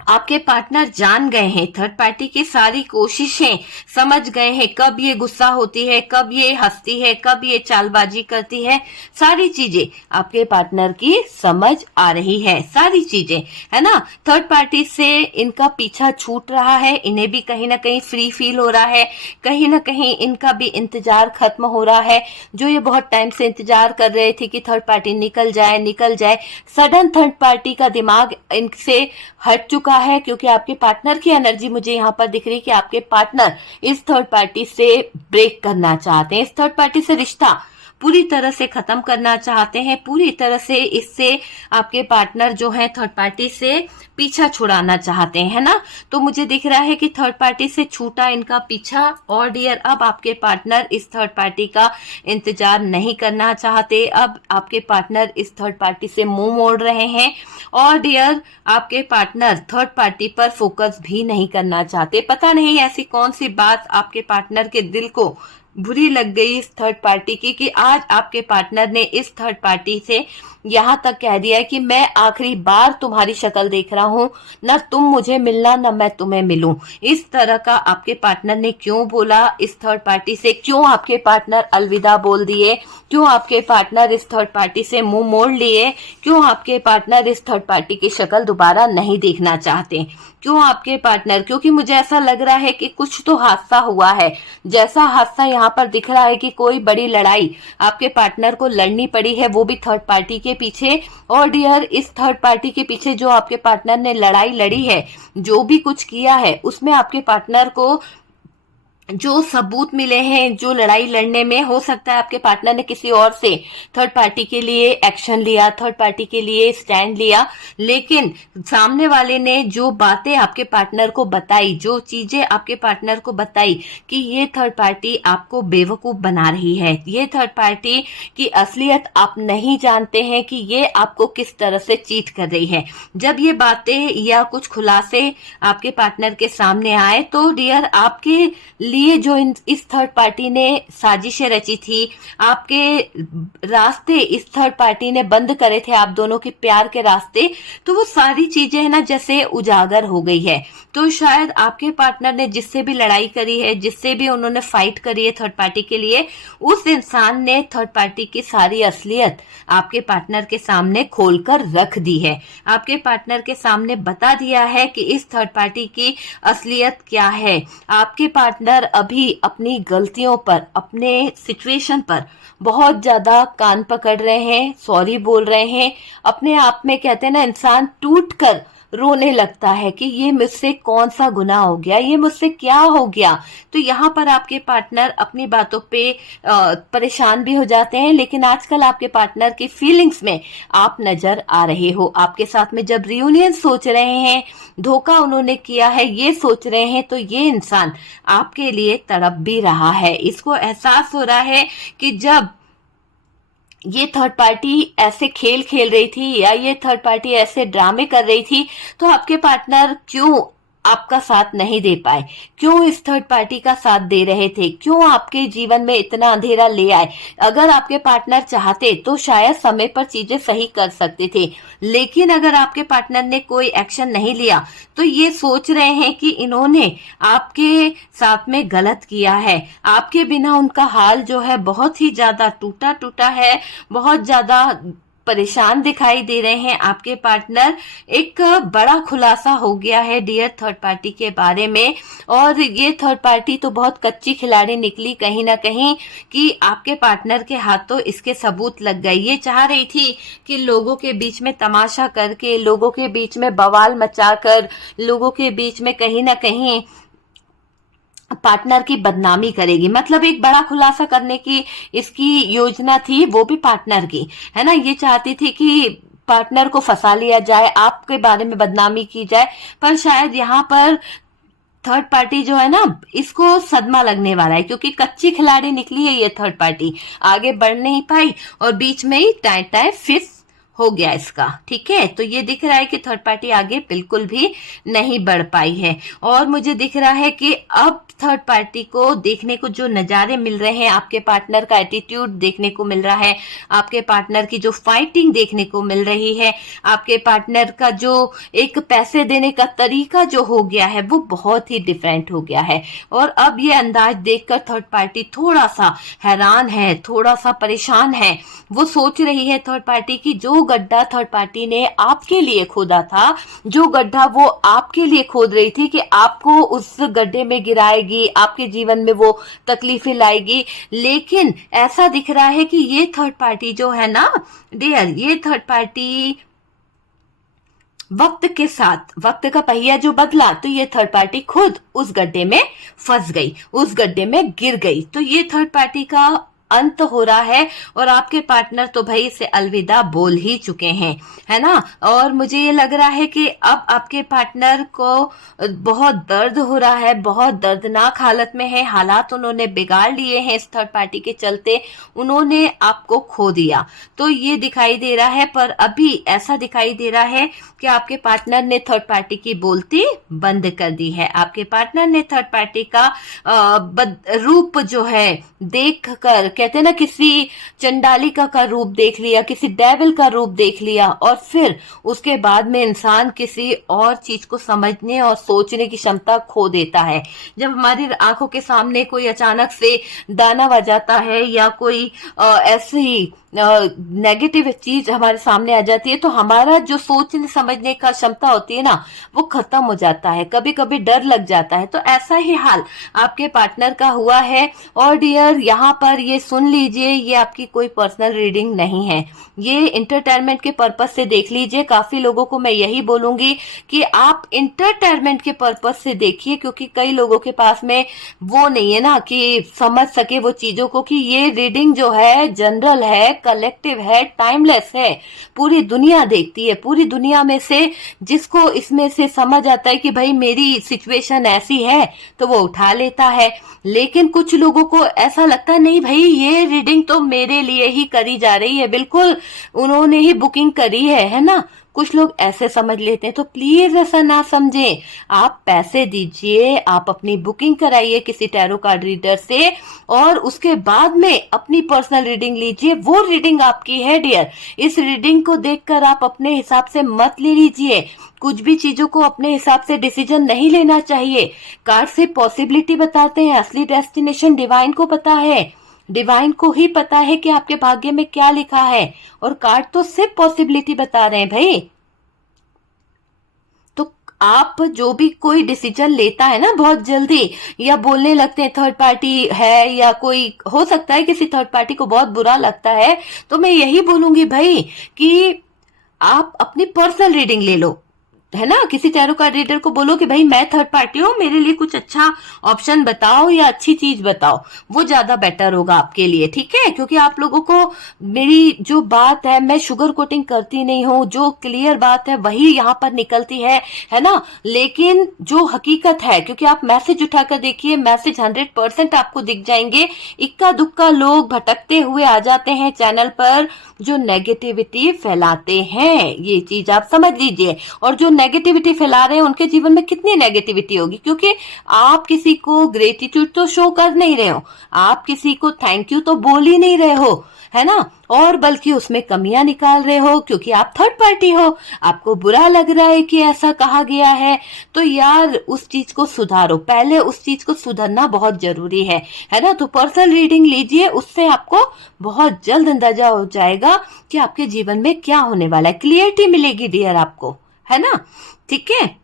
आपके पार्टनर जान गए हैं, थर्ड पार्टी की सारी कोशिशें समझ गए हैं, कब ये गुस्सा होती है, कब ये हंसती है, कब ये चालबाजी करती है, सारी चीजें आपके पार्टनर की समझ आ रही है, सारी चीजें, है ना। थर्ड पार्टी से इनका पीछा छूट रहा है, इन्हें भी कहीं ना कहीं फ्री फील हो रहा है, कहीं ना कहीं इनका भी इंतजार खत्म हो रहा है। जो ये बहुत टाइम से इंतजार कर रहे थे कि थर्ड पार्टी निकल जाए, सडन थर्ड पार्टी का दिमाग इनसे हट चुका है, क्योंकि आपके पार्टनर की एनर्जी मुझे यहाँ पर दिख रही है कि आपके पार्टनर इस थर्ड पार्टी से ब्रेक करना चाहते हैं, इस थर्ड पार्टी से रिश्ता पूरी तरह से खत्म करना चाहते हैं, पूरी तरह से इससे आपके पार्टनर जो है थर्ड पार्टी से पीछा छुड़ाना चाहते हैं, है ना। तो मुझे दिख रहा है कि थर्ड पार्टी से छूटा इनका पीछा, और डियर अब आपके पार्टनर इस थर्ड पार्टी का इंतजार नहीं करना चाहते, अब आपके पार्टनर इस थर्ड पार्टी से मुंह मोड़ रहे हैं, और डियर आपके पार्टनर थर्ड पार्टी पर फोकस भी नहीं करना चाहते। पता नहीं ऐसी कौन सी बात आपके पार्टनर के दिल को बुरी लग गई इस थर्ड पार्टी की कि आज आपके पार्टनर ने इस थर्ड पार्टी से यहाँ तक कह दिया है कि मैं आखिरी बार तुम्हारी शक्ल देख रहा हूँ, ना तुम मुझे मिलना ना मैं तुम्हें मिलूं। इस तरह का आपके पार्टनर ने क्यों बोला इस थर्ड पार्टी से, क्यों आपके पार्टनर अलविदा बोल दिए, क्यों आपके पार्टनर इस थर्ड पार्टी से मुंह मोड़ लिए, क्यों आपके पार्टनर इस थर्ड पार्टी की शक्ल दोबारा नहीं देखना चाहते, क्यों आपके पार्टनर, क्योंकि मुझे ऐसा लग रहा है कि कुछ तो हादसा हुआ है। जैसा हादसा यहाँ पर दिख रहा है कि कोई बड़ी लड़ाई आपके पार्टनर को लड़नी पड़ी है, वो भी थर्ड पार्टी के पीछे। और डियर इस थर्ड पार्टी के पीछे जो आपके पार्टनर ने लड़ाई लड़ी है, जो भी कुछ किया है, उसमें आपके पार्टनर को जो सबूत मिले हैं, जो लड़ाई लड़ने में, हो सकता है आपके पार्टनर ने किसी और से थर्ड पार्टी के लिए एक्शन लिया, थर्ड पार्टी के लिए स्टैंड लिया, लेकिन सामने वाले ने जो बातें आपके पार्टनर को बताई, जो चीजें आपके पार्टनर को बताई कि ये थर्ड पार्टी आपको बेवकूफ बना रही है, ये थर्ड पार्टी की असलियत आप नहीं जानते हैं कि ये आपको किस तरह से चीट कर रही है। जब ये बातें या कुछ खुलासे आपके पार्टनर के सामने आए तो डियर आपके लिए जो इस थर्ड पार्टी ने साजिशें रची थी, आपके रास्ते इस थर्ड पार्टी ने बंद करे थे, आप दोनों के प्यार के रास्ते, तो वो सारी चीजें है ना जैसे उजागर हो गई है। तो शायद आपके पार्टनर ने जिससे भी लड़ाई करी है, जिससे भी उन्होंने फाइट करी है थर्ड पार्टी के लिए, उस इंसान ने थर्ड पार्टी की सारी असलियत आपके पार्टनर के सामने खोलकर रख दी है, आपके पार्टनर के सामने बता दिया है कि इस थर्ड पार्टी की असलियत क्या है। आपके पार्टनर अभी अपनी गलतियों पर, अपने सिचुएशन पर बहुत ज्यादा कान पकड़ रहे हैं, सॉरी बोल रहे हैं। अपने आप में कहते हैं ना, इंसान टूट कर रोने लगता है कि ये मुझसे कौन सा गुनाह हो गया, ये मुझसे क्या हो गया। तो यहाँ पर आपके पार्टनर अपनी बातों पे परेशान भी हो जाते हैं, लेकिन आजकल आपके पार्टनर की फीलिंग्स में आप नजर आ रहे हो। आपके साथ में जब रियूनियन सोच रहे हैं, धोखा उन्होंने किया है ये सोच रहे हैं, तो ये इंसान आपके लिए तड़प भी रहा है। इसको एहसास हो रहा है कि जब ये थर्ड पार्टी ऐसे खेल खेल रही थी या ये थर्ड पार्टी ऐसे ड्रामे कर रही थी, तो आपके पार्टनर क्यों आपका साथ नहीं दे पाए, क्यों इस थर्ड पार्टी का साथ दे रहे थे, क्यों आपके जीवन में इतना अंधेरा ले आए। अगर आपके पार्टनर चाहते तो शायद समय पर चीजें सही कर सकते थे, लेकिन अगर आपके पार्टनर ने कोई एक्शन नहीं लिया तो ये सोच रहे हैं कि इन्होंने आपके साथ में गलत किया है। आपके बिना उनका हाल जो है बहुत ही ज्यादा टूटा टूटा है, बहुत ज्यादा परेशान दिखाई दे रहे हैं आपके पार्टनर। एक बड़ा खुलासा हो गया है डियर थर्ड पार्टी के बारे में, और ये थर्ड पार्टी तो बहुत कच्ची खिलाड़ी निकली कहीं ना कहीं कि आपके पार्टनर के हाथों इसके सबूत लग गए। ये चाह रही थी कि लोगों के बीच में तमाशा करके, लोगों के बीच में बवाल मचाकर, लोगों के बीच में कहीं ना कहीं पार्टनर की बदनामी करेगी। मतलब एक बड़ा खुलासा करने की इसकी योजना थी, वो भी पार्टनर की, है ना। ये चाहती थी कि पार्टनर को फंसा लिया जाए, आपके बारे में बदनामी की जाए, पर शायद यहाँ पर थर्ड पार्टी जो है ना, इसको सदमा लगने वाला है, क्योंकि कच्ची खिलाड़ी निकली है ये थर्ड पार्टी, आगे बढ़ नहीं पाई और बीच में ही टाइ टाइ फिस हो गया इसका। ठीक है, तो ये दिख रहा है कि थर्ड पार्टी आगे बिल्कुल भी नहीं बढ़ पाई है। और मुझे दिख रहा है कि अब थर्ड पार्टी को देखने को जो नजारे मिल रहे हैं, आपके पार्टनर का एटीट्यूड देखने को मिल रहा है, आपके पार्टनर की जो फाइटिंग देखने को मिल रही है, आपके पार्टनर का जो एक पैसे देने का तरीका जो हो गया है वो बहुत ही डिफरेंट हो गया है। और अब ये अंदाज देखकर थर्ड पार्टी थोड़ा सा हैरान है, थोड़ा सा परेशान है। वो सोच रही है थर्ड पार्टी की जो गड्ढा थर्ड पार्टी ने आपके लिए खोदा था, जो गड्ढा वो आपके लिए खोद रही थी कि आपको उस गड्ढे में गिराएगी, आपके जीवन में वो तकलीफें लाएगी, लेकिन ऐसा दिख रहा है कि ये थर्ड पार्टी जो है ना डियर, ये थर्ड पार्टी वक्त के साथ, वक्त का पहिया जो बदला, तो ये थर्ड पार्टी खुद उस गड्ढे में फंस गई, उस गड्ढे में गिर गई। तो ये थर्ड पार्टी का अंत हो रहा है और आपके पार्टनर तो भाई इसे अलविदा बोल ही चुके हैं, है ना। और मुझे ये लग रहा है कि अब आपके पार्टनर को बहुत दर्द हो रहा है, बहुत दर्दनाक हालत में है, हालात उन्होंने बिगाड़ लिए हैं इस थर्ड पार्टी के चलते, उन्होंने आपको खो दिया, तो ये दिखाई दे रहा है। पर अभी ऐसा दिखाई दे रहा है कि आपके पार्टनर ने थर्ड पार्टी की बोलती बंद कर दी है। आपके पार्टनर ने थर्ड पार्टी का रूप जो है देख कर, कहते हैं ना, किसी चंडालिका का रूप देख लिया, किसी डेविल का रूप देख लिया, और फिर उसके बाद में इंसान किसी और चीज को समझने और सोचने की क्षमता खो देता है। जब हमारी आंखों के सामने कोई अचानक से दाना बजाता है या कोई ऐसी नेगेटिव चीज हमारे सामने आ जाती है, तो हमारा जो सोचने समझने का क्षमता होती है ना, वो खत्म हो जाता है, कभी कभी डर लग जाता है। तो ऐसा ही हाल आपके पार्टनर का हुआ है। और डियर, यहाँ पर ये सुन लीजिए, ये आपकी कोई पर्सनल रीडिंग नहीं है, ये इंटरटेनमेंट के पर्पस से देख लीजिए। काफी लोगों को मैं यही बोलूंगी कि आप इंटरटेनमेंट के पर्पस से देखिए, क्योंकि कई लोगों के पास में वो नहीं है ना कि समझ सके वो चीजों को, कि ये रीडिंग जो है जनरल है, कलेक्टिव है, टाइमलेस है, पूरी दुनिया देखती है। पूरी दुनिया में से जिसको इसमें से समझ आता है कि भाई मेरी सिचुएशन ऐसी है, तो वो उठा लेता है। लेकिन कुछ लोगों को ऐसा लगता है नहीं भाई, ये रीडिंग तो मेरे लिए ही करी जा रही है, बिल्कुल उन्होंने ही बुकिंग करी है ना। कुछ लोग ऐसे समझ लेते हैं, तो प्लीज ऐसा ना समझें। आप पैसे दीजिए, आप अपनी बुकिंग कराइए किसी टैरो कार्ड रीडर से, और उसके बाद में अपनी पर्सनल रीडिंग लीजिए। वो रीडिंग आपकी है डियर। इस रीडिंग को देखकर आप अपने हिसाब से मत ले लीजिए, कुछ भी चीजों को अपने हिसाब से डिसीजन नहीं लेना चाहिए। कार्ड से पॉसिबिलिटी बताते हैं, असली डेस्टिनेशन डिवाइन को पता है, डिवाइन को ही पता है कि आपके भाग्य में क्या लिखा है, और कार्ड तो सिर्फ पॉसिबिलिटी बता रहे हैं भाई। तो आप जो भी कोई डिसीजन लेता है ना बहुत जल्दी, या बोलने लगते हैं थर्ड पार्टी है, या कोई हो सकता है किसी थर्ड पार्टी को बहुत बुरा लगता है, तो मैं यही बोलूंगी भाई कि आप अपनी पर्सनल रीडिंग ले लो, है ना। किसी टैरो कार्ड रीडर को बोलो कि भाई मैं थर्ड पार्टी हूँ, मेरे लिए कुछ अच्छा ऑप्शन बताओ या अच्छी चीज बताओ, वो ज्यादा बेटर होगा आपके लिए, ठीक है। क्योंकि आप लोगों को मेरी जो बात है, मैं शुगर कोटिंग करती नहीं हूँ, जो क्लियर बात है वही यहाँ पर निकलती है ना। लेकिन जो हकीकत है, क्योंकि आप मैसेज उठाकर देखिए, मैसेज 100% आपको दिख जाएंगे। इक्का दुक्का लोग भटकते हुए आ जाते हैं चैनल पर जो नेगेटिविटी फैलाते हैं, ये चीज आप समझ लीजिए। और जो नेगेटिविटी फैला रहे हैं उनके जीवन में कितनी नेगेटिविटी होगी, क्योंकि आप किसी को ग्रेटिट्यूड तो शो कर नहीं रहे हो, आप किसी को थैंक यू तो बोल ही नहीं रहे हो, है ना। और बल्कि उसमें कमियां निकाल रहे हो, क्योंकि आप थर्ड पार्टी हो, आपको बुरा लग रहा है कि ऐसा कहा गया है। तो यार उस चीज को सुधारो, पहले उस चीज को सुधरना बहुत जरूरी है ना। तो पर्सनल रीडिंग लीजिए, उससे आपको बहुत जल्द अंदाजा हो जाएगा कि आपके जीवन में क्या होने वाला है, क्लियरिटी मिलेगी डियर आपको, है ना, ठीक है।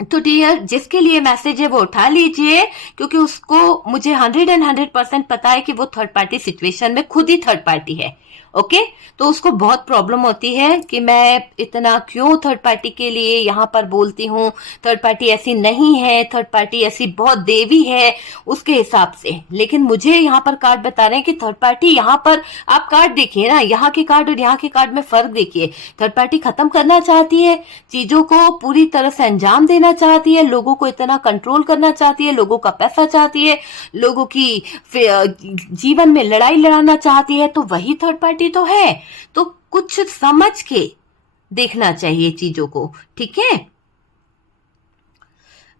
तो डियर जिसके लिए मैसेज है वो उठा लीजिए, क्योंकि उसको मुझे 100% पता है कि वो थर्ड पार्टी सिचुएशन में खुद ही थर्ड पार्टी है, ओके। तो उसको बहुत प्रॉब्लम होती है कि मैं इतना क्यों थर्ड पार्टी के लिए यहाँ पर बोलती हूँ, थर्ड पार्टी ऐसी नहीं है, थर्ड पार्टी ऐसी बहुत देवी है उसके हिसाब से। लेकिन मुझे यहाँ पर कार्ड बता रहे हैं कि थर्ड पार्टी, यहाँ पर आप कार्ड देखिए ना, यहाँ के कार्ड और यहाँ के कार्ड में फर्क देखिए। थर्ड पार्टी खत्म करना चाहती है, चीजों को पूरी तरह से अंजाम देना चाहती है, लोगों को इतना कंट्रोल करना चाहती है, लोगों का पैसा चाहती है, लोगों की जीवन में लड़ाई लड़ाना चाहती है। तो वही थर्ड पार्टी तो है। तो कुछ समझ के देखना चाहिए चीजों को, ठीक है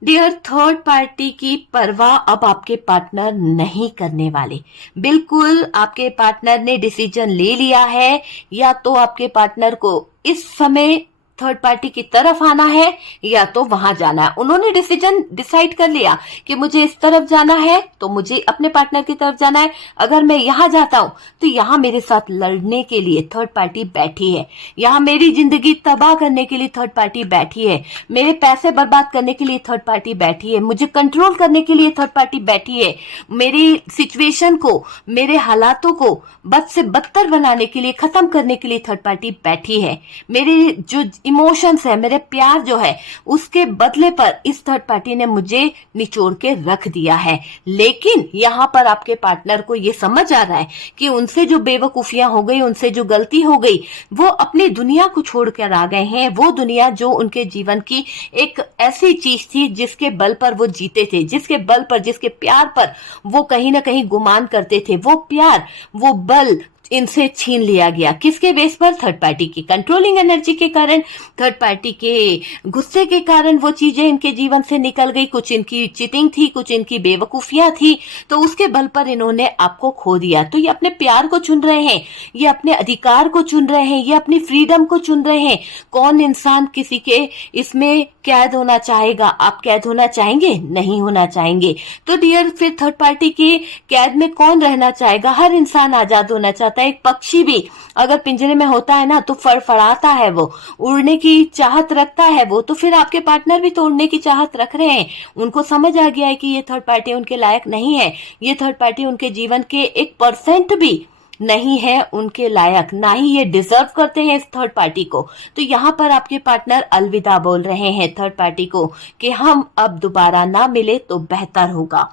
डियर। थर्ड पार्टी की परवाह अब आपके पार्टनर नहीं करने वाले, बिल्कुल। आपके पार्टनर ने डिसीजन ले लिया है, या तो आपके पार्टनर को इस समय थर्ड पार्टी की तरफ आना है या तो वहां जाना है। उन्होंने डिसीजन डिसाइड कर लिया कि मुझे इस तरफ जाना है तो मुझे अपने पार्टनर की तरफ जाना है। अगर मैं यहां जाता हूं तो यहां मेरे साथ लड़ने के लिए थर्ड पार्टी बैठी है, यहां मेरी जिंदगी तबाह करने के लिए थर्ड पार्टी बैठी है, मेरे पैसे बर्बाद करने के लिए थर्ड पार्टी बैठी है, मुझे कंट्रोल करने के लिए थर्ड पार्टी बैठी है, मेरी सिचुएशन को, मेरे हालातों को बद से बदतर बनाने के लिए, खत्म करने के लिए थर्ड पार्टी बैठी है। मेरे जो इमोशंस है, मेरे प्यार जो है, उसके बदले पर इस थर्ड पार्टी ने मुझे निचोड़ के रख दिया है। लेकिन यहां पर आपके पार्टनर को यह समझ आ रहा है कि उनसे जो बेवकूफियां हो गई, उनसे जो गलती हो गई, वो अपनी दुनिया को छोड़कर आ गए हैं। वो दुनिया जो उनके जीवन की एक ऐसी चीज थी जिसके बल पर वो जीते थे, जिसके बल पर, जिसके प्यार पर वो कहीं ना कहीं गुमान करते थे, वो प्यार, वो बल इनसे छीन लिया गया। किसके बेस पर? थर्ड पार्टी की कंट्रोलिंग एनर्जी के कारण, थर्ड पार्टी के गुस्से के कारण वो चीजें इनके जीवन से निकल गई। कुछ इनकी चीटिंग थी, कुछ इनकी बेवकूफियां थी, तो उसके बल पर इन्होंने आपको खो दिया। तो ये अपने प्यार को चुन रहे हैं, ये अपने अधिकार को चुन रहे हैं, ये अपनी फ्रीडम को चुन रहे हैं। कौन इंसान किसी के इसमें कैद होना चाहेगा? आप कैद होना चाहेंगे? नहीं होना चाहेंगे। तो डियर फिर थर्ड पार्टी के कैद में कौन रहना चाहेगा? हर इंसान आजाद होना चाहता है। एक पक्षी भी अगर पिंजरे में होता है ना तो फड़फड़ाता है, वो उड़ने की चाहत रखता है वो। तो फिर आपके पार्टनर भी तो उड़ने की चाहत रख रहे हैं। उनको समझ आ गया है कि ये थर्ड पार्टी उनके लायक नहीं है, ये थर्ड पार्टी उनके जीवन के 1% भी नहीं है उनके लायक, ना ही ये डिजर्व करते हैं इस थर्ड पार्टी को। तो यहाँ पर आपके पार्टनर अलविदा बोल रहे हैं थर्ड पार्टी को कि हम अब दोबारा ना मिले तो बेहतर होगा।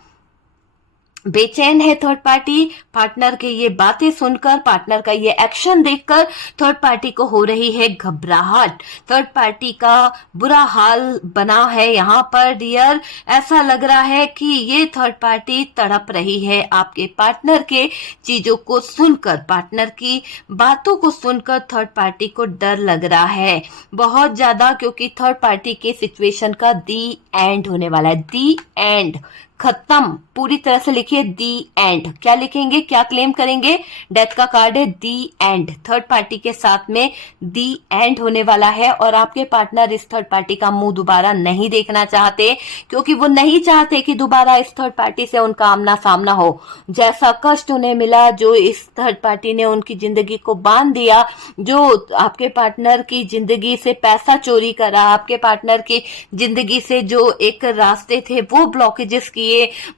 बेचैन है थर्ड पार्टी, पार्टनर के ये बातें सुनकर, पार्टनर का ये एक्शन देखकर थर्ड पार्टी को हो रही है घबराहट। थर्ड पार्टी का बुरा हाल बना है यहाँ पर डियर। ऐसा लग रहा है कि ये थर्ड पार्टी तड़प रही है आपके पार्टनर के चीजों को सुनकर, पार्टनर की बातों को सुनकर थर्ड पार्टी को डर लग रहा है बहुत ज्यादा, क्योंकि थर्ड पार्टी के सिचुएशन का दी एंड होने वाला है। दी एंड खत्म, पूरी तरह से लिखिए दी एंड। क्या लिखेंगे, क्या क्लेम करेंगे? डेथ का कार्ड है दी एंड। थर्ड पार्टी के साथ में दी एंड होने वाला है और आपके पार्टनर इस थर्ड पार्टी का मुंह दोबारा नहीं देखना चाहते, क्योंकि वो नहीं चाहते कि दोबारा इस थर्ड पार्टी से उनका आमना सामना हो। जैसा कष्ट उन्हें मिला, जो इस थर्ड पार्टी ने उनकी जिंदगी को बांध दिया, जो आपके पार्टनर की जिंदगी से पैसा चोरी करा, आपके पार्टनर की जिंदगी से जो एक रास्ते थे वो ब्लॉकेजेस किए,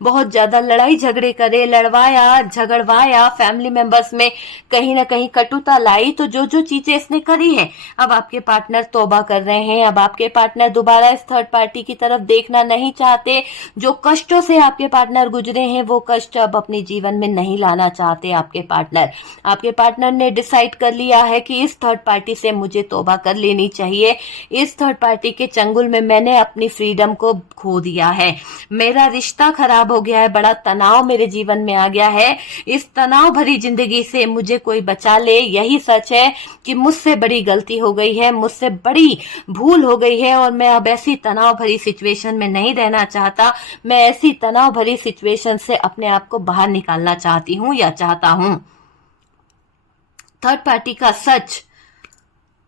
बहुत ज्यादा लड़ाई झगड़े करे, लड़वाया झगड़वाया, फैमिली मेंबर्स में कहीं ना कहीं कटुता लाई, तो जो जो चीजें इसने करी है, अब आपके पार्टनर तौबा कर रहे हैं। अब आपके पार्टनर दोबारा इस थर्ड पार्टी की तरफ देखना नहीं चाहते। जो कष्टों से आपके पार्टनर गुजरे हैं वो कष्ट अब अपने जीवन में नहीं लाना चाहते आपके पार्टनर। आपके पार्टनर ने डिसाइड कर लिया है कि इस थर्ड पार्टी से मुझे तौबा कर लेनी चाहिए। इस थर्ड पार्टी के चंगुल में मैंने अपनी फ्रीडम को खो दिया है, मेरा रिश्ता खराब हो गया है, बड़ा तनाव मेरे जीवन में आ गया है। इस तनाव भरी जिंदगी से मुझे कोई बचा ले। यही सच है कि मुझसे बड़ी गलती हो गई है, मुझसे बड़ी भूल हो गई है और मैं अब ऐसी तनाव भरी सिचुएशन में नहीं रहना चाहता। मैं ऐसी तनाव भरी सिचुएशन से अपने आप को बाहर निकालना चाहती हूँ या चाहता हूँ। थर्ड पार्टी का सच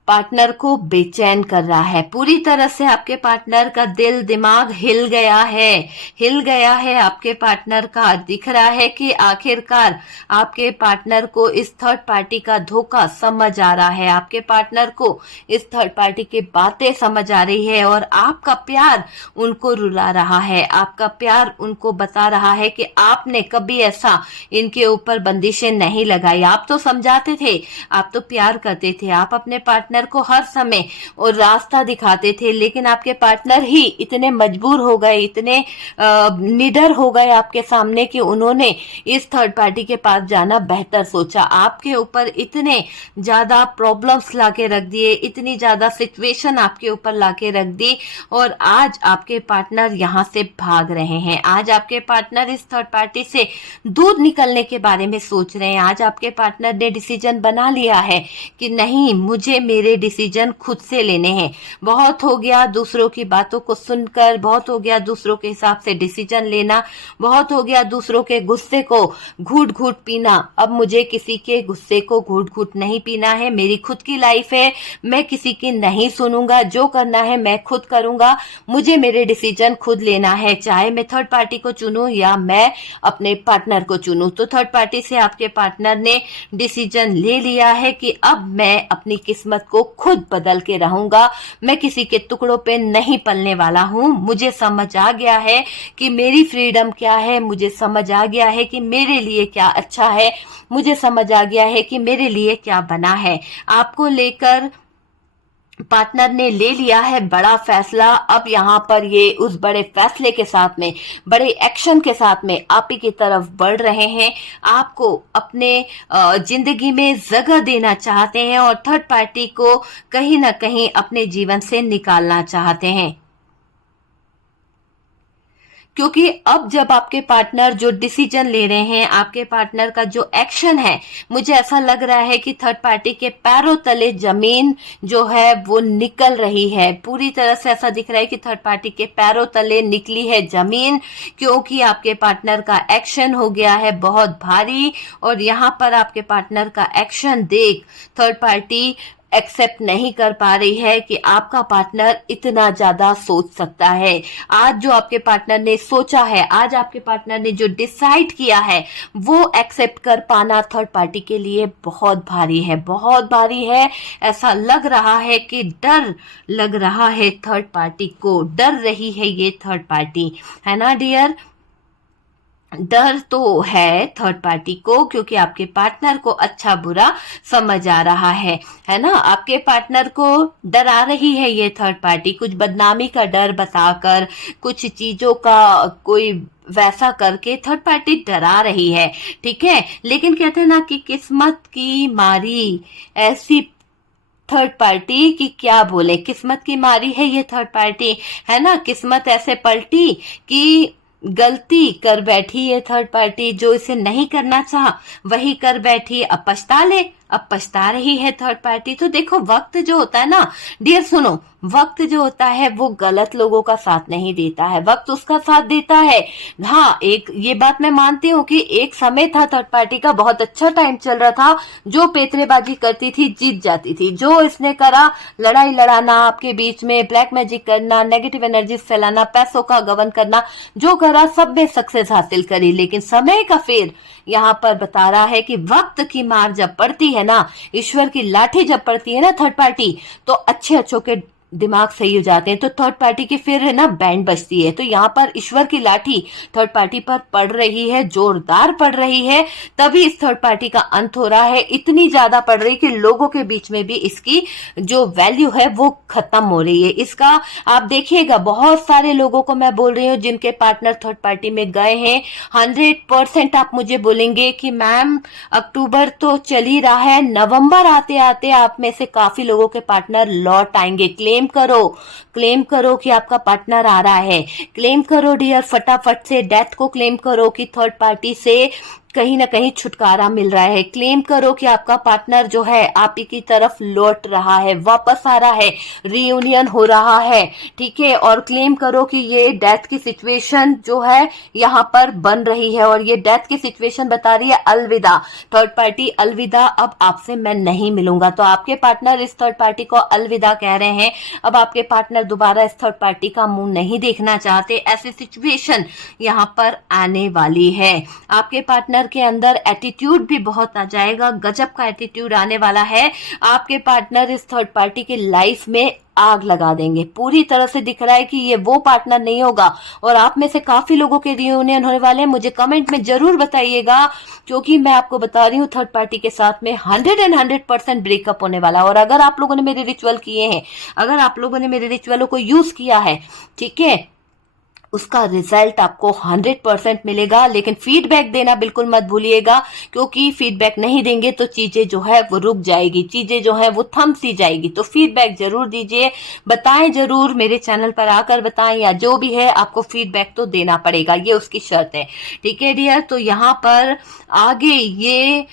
पार्टनर को बेचैन कर रहा है। पूरी तरह से आपके पार्टनर का दिल दिमाग हिल गया है, हिल गया है आपके पार्टनर का। दिख रहा है कि आखिरकार आपके पार्टनर को इस थर्ड पार्टी का धोखा समझ आ रहा है, आपके पार्टनर को इस थर्ड पार्टी की बातें समझ आ रही है और आपका प्यार उनको रुला रहा है। आपका प्यार उनको बता रहा है कि आपने कभी ऐसा इनके ऊपर बंदिशें नहीं लगाई। आप तो समझाते थे, आप तो प्यार करते थे, आप अपने पार्टनर को हर समय और रास्ता दिखाते थे, लेकिन आपके पार्टनर ही इतने मजबूर हो गए, इतने निडर हो गए आपके सामने कि उन्होंने इस थर्ड पार्टी के पास जाना बेहतर सोचा। आपके ऊपर इतने ज्यादा प्रॉब्लम्स लाके रख दिए, इतनी ज्यादा सिचुएशन आपके ऊपर लाके रख दी और आज आपके पार्टनर यहाँ से भाग रहे हैं। आज आपके पार्टनर इस थर्ड पार्टी से दूर निकलने के बारे में सोच रहे हैं। आज आपके पार्टनर ने डिसीजन बना लिया है कि नहीं, मुझे मेरे डिसीजन खुद से लेने हैं। बहुत हो गया दूसरों की बातों को सुनकर, बहुत हो गया दूसरों के हिसाब से डिसीजन लेना, बहुत हो गया दूसरों के गुस्से को घूट घूट पीना। अब मुझे किसी के गुस्से को घूट घूट नहीं पीना है। मेरी खुद की लाइफ है, मैं किसी की नहीं सुनूंगा, जो करना है मैं खुद करूंगा। मुझे मेरे डिसीजन खुद लेना है, चाहे मैं थर्ड पार्टी को चुनूं या मैं अपने पार्टनर को चुनूं। तो थर्ड पार्टी से आपके पार्टनर ने डिसीजन ले लिया है कि अब मैं अपनी किस्मत को खुद बदल के रहूंगा, मैं किसी के टुकड़ों पे नहीं पलने वाला हूं। मुझे समझ आ गया है कि मेरी फ्रीडम क्या है, मुझे समझ आ गया है कि मेरे लिए क्या अच्छा है, मुझे समझ आ गया है कि मेरे लिए क्या बना है। आपको लेकर पार्टनर ने ले लिया है बड़ा फैसला। अब यहाँ पर ये उस बड़े फैसले के साथ में, बड़े एक्शन के साथ में आप ही की तरफ बढ़ रहे हैं। आपको अपने जिंदगी में जगह देना चाहते हैं और थर्ड पार्टी को कहीं ना कहीं अपने जीवन से निकालना चाहते हैं, क्योंकि अब जब आपके पार्टनर जो डिसीजन ले रहे हैं, आपके पार्टनर का जो एक्शन है, मुझे ऐसा लग रहा है कि थर्ड पार्टी के पैरों तले जमीन जो है वो निकल रही है। पूरी तरह से ऐसा दिख रहा है कि थर्ड पार्टी के पैरों तले निकली है जमीन, क्योंकि आपके पार्टनर का एक्शन हो गया है बहुत भारी। और यहाँ पर आपके पार्टनर का एक्शन देख थर्ड पार्टी एक्सेप्ट नहीं कर पा रही है कि आपका पार्टनर इतना ज्यादा सोच सकता है। आज जो आपके पार्टनर ने सोचा है, आज आपके पार्टनर ने जो डिसाइड किया है, वो एक्सेप्ट कर पाना थर्ड पार्टी के लिए बहुत भारी है, बहुत भारी है। ऐसा लग रहा है कि डर लग रहा है थर्ड पार्टी को, डर रही है ये थर्ड पार्टी, है ना डियर? डर तो है थर्ड पार्टी को, क्योंकि आपके पार्टनर को अच्छा बुरा समझ आ रहा है ना? आपके पार्टनर को डरा रही है ये थर्ड पार्टी, कुछ बदनामी का डर बताकर, कुछ चीजों का कोई वैसा करके थर्ड पार्टी डरा रही है, ठीक है? लेकिन कहते हैं ना कि किस्मत की मारी ऐसी थर्ड पार्टी की क्या बोले, किस्मत की मारी है ये थर्ड पार्टी, है ना? किस्मत ऐसे पलटी कि गलती कर बैठी है थर्ड पार्टी, जो इसे नहीं करना चाहा वही कर बैठी। अब पछता ले, अब पछता रही है थर्ड पार्टी। तो देखो, वक्त जो होता है ना डियर, सुनो, वक्त जो होता है वो गलत लोगों का साथ नहीं देता है, वक्त उसका साथ देता है। हाँ, एक ये बात मैं मानती हूँ कि एक समय था थर्ड पार्टी का, बहुत अच्छा टाइम चल रहा था, जो पेतरेबाजी करती थी जीत जाती थी। जो इसने करा, लड़ाई लड़ाना आपके बीच में, ब्लैक मैजिक करना, नेगेटिव एनर्जी फैलाना, पैसों का गबन करना, जो करा सब में सक्सेस हासिल करी। लेकिन समय का फेर यहाँ पर बता रहा है कि वक्त की मार जब पड़ती है ना, ईश्वर की लाठी जब पड़ती है ना थर्ड पार्टी, तो अच्छे अच्छों के दिमाग सही हो जाते हैं। तो थर्ड पार्टी की फिर है ना बैंड बजती है। तो यहाँ पर ईश्वर की लाठी थर्ड पार्टी पर पड़ रही है, जोरदार पड़ रही है, तभी इस थर्ड पार्टी का अंत हो रहा है। इतनी ज्यादा पड़ रही कि लोगों के बीच में भी इसकी जो वैल्यू है वो खत्म हो रही है। इसका आप देखिएगा, बहुत सारे लोगों को मैं बोल रही हूँ जिनके पार्टनर थर्ड पार्टी में गए हैं, 100% आप मुझे बोलेंगे कि मैम अक्टूबर तो चल ही रहा है, नवंबर आते आते आप में से काफी लोगों के पार्टनर लौट आएंगे। क्लेम करो कि आपका पार्टनर आ रहा है। क्लेम करो डियर, फटाफट से डेथ को क्लेम करो कि थर्ड पार्टी से कहीं ना कहीं छुटकारा मिल रहा है। क्लेम करो कि आपका पार्टनर जो है आप ही की तरफ लौट रहा है, वापस आ रहा है, रियूनियन हो रहा है, ठीक है। और क्लेम करो कि ये डेथ की सिचुएशन जो है यहाँ पर बन रही है, और ये डेथ की सिचुएशन बता रही है अलविदा थर्ड पार्टी, अलविदा, अब आपसे मैं नहीं मिलूंगा। तो आपके पार्टनर इस थर्ड पार्टी को अलविदा कह रहे हैं। अब आपके पार्टनर दोबारा इस थर्ड पार्टी का मुंह नहीं देखना चाहते। ऐसी सिचुएशन यहाँ पर आने वाली है। आपके पार्टनर के अंदर एटीट्यूड भी बहुत आ जाएगा, गजब का एटीट्यूड आने वाला है। आपके पार्टनर इस थर्ड पार्टी के लाइफ में आग लगा देंगे। पूरी तरह से दिख रहा है कि ये वो पार्टनर नहीं होगा, और आप में से काफी लोगों के रियूनियन होने वाले हैं। मुझे कमेंट में जरूर बताइएगा, क्योंकि मैं आपको बता रही हूँ थर्ड पार्टी के साथ में 100% ब्रेकअप होने वाला। और अगर आप लोगों ने मेरे रिचुअल किए हैं, अगर आप लोगों ने मेरे रिचुअलों को यूज किया है, ठीक है, उसका रिजल्ट आपको 100% मिलेगा। लेकिन फीडबैक देना बिल्कुल मत भूलिएगा, क्योंकि फीडबैक नहीं देंगे तो चीजें जो है वो रुक जाएगी, चीजें जो है वो थम सी जाएगी। तो फीडबैक जरूर दीजिए, बताएं जरूर, मेरे चैनल पर आकर बताएं, या जो भी है आपको फीडबैक तो देना पड़ेगा, ये उसकी शर्त है, ठीक है डियर। तो यहाँ पर आगे ये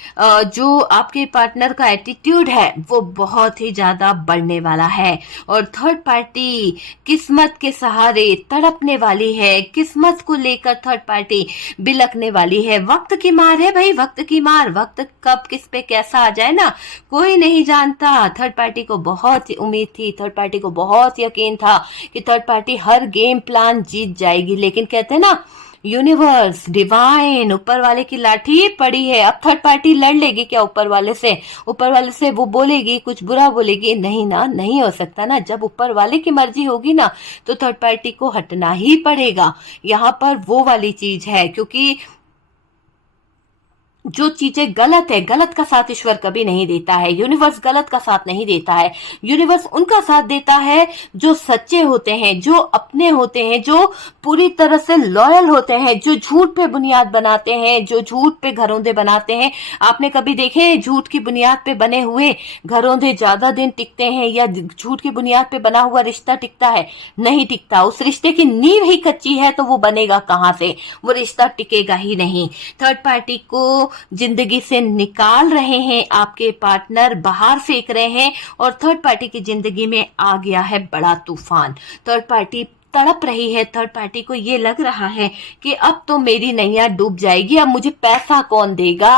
जो आपके पार्टनर का एटीट्यूड है वो बहुत ही ज्यादा बढ़ने वाला है, और थर्ड पार्टी किस्मत के सहारे तड़पने वाली है, किस्मत को लेकर थर्ड पार्टी बिलकने वाली है। वक्त की मार है भाई, वक्त की मार, वक्त कब किस पे कैसा आ जाए ना कोई नहीं जानता। थर्ड पार्टी को बहुत उम्मीद थी, थर्ड पार्टी को बहुत यकीन था कि थर्ड पार्टी हर गेम प्लान जीत जाएगी। लेकिन कहते हैं ना, यूनिवर्स, डिवाइन, ऊपर वाले की लाठी पड़ी है। अब थर्ड पार्टी लड़ लेगी क्या ऊपर वाले से? ऊपर वाले से वो बोलेगी, कुछ बुरा बोलेगी? नहीं ना, नहीं हो सकता ना। जब ऊपर वाले की मर्जी होगी ना तो थर्ड पार्टी को हटना ही पड़ेगा। यहाँ पर वो वाली चीज है, क्योंकि जो चीजें गलत है, गलत का साथ ईश्वर कभी नहीं देता है, यूनिवर्स गलत का साथ नहीं देता है। यूनिवर्स उनका साथ देता है जो सच्चे होते हैं, जो अपने होते हैं, जो पूरी तरह से लॉयल होते हैं, जो झूठ पे बुनियाद बनाते हैं, जो झूठ पे घरौंदे बनाते हैं। आपने कभी देखे झूठ की बुनियाद पे बने हुए घरौंदे ज्यादा दिन टिकते हैं, या झूठ की बुनियाद पे बना हुआ रिश्ता टिकता है? नहीं टिकता। उस रिश्ते की नींव ही कच्ची है तो वो बनेगा कहां से? वो रिश्ता टिकेगा ही नहीं। थर्ड पार्टी को जिंदगी से निकाल रहे हैं आपके पार्टनर, बाहर फेंक रहे हैं, और थर्ड पार्टी की जिंदगी में आ गया है बड़ा तूफान। थर्ड पार्टी तड़प रही है, थर्ड पार्टी को ये लग रहा है कि अब तो मेरी नैया डूब जाएगी, अब मुझे पैसा कौन देगा।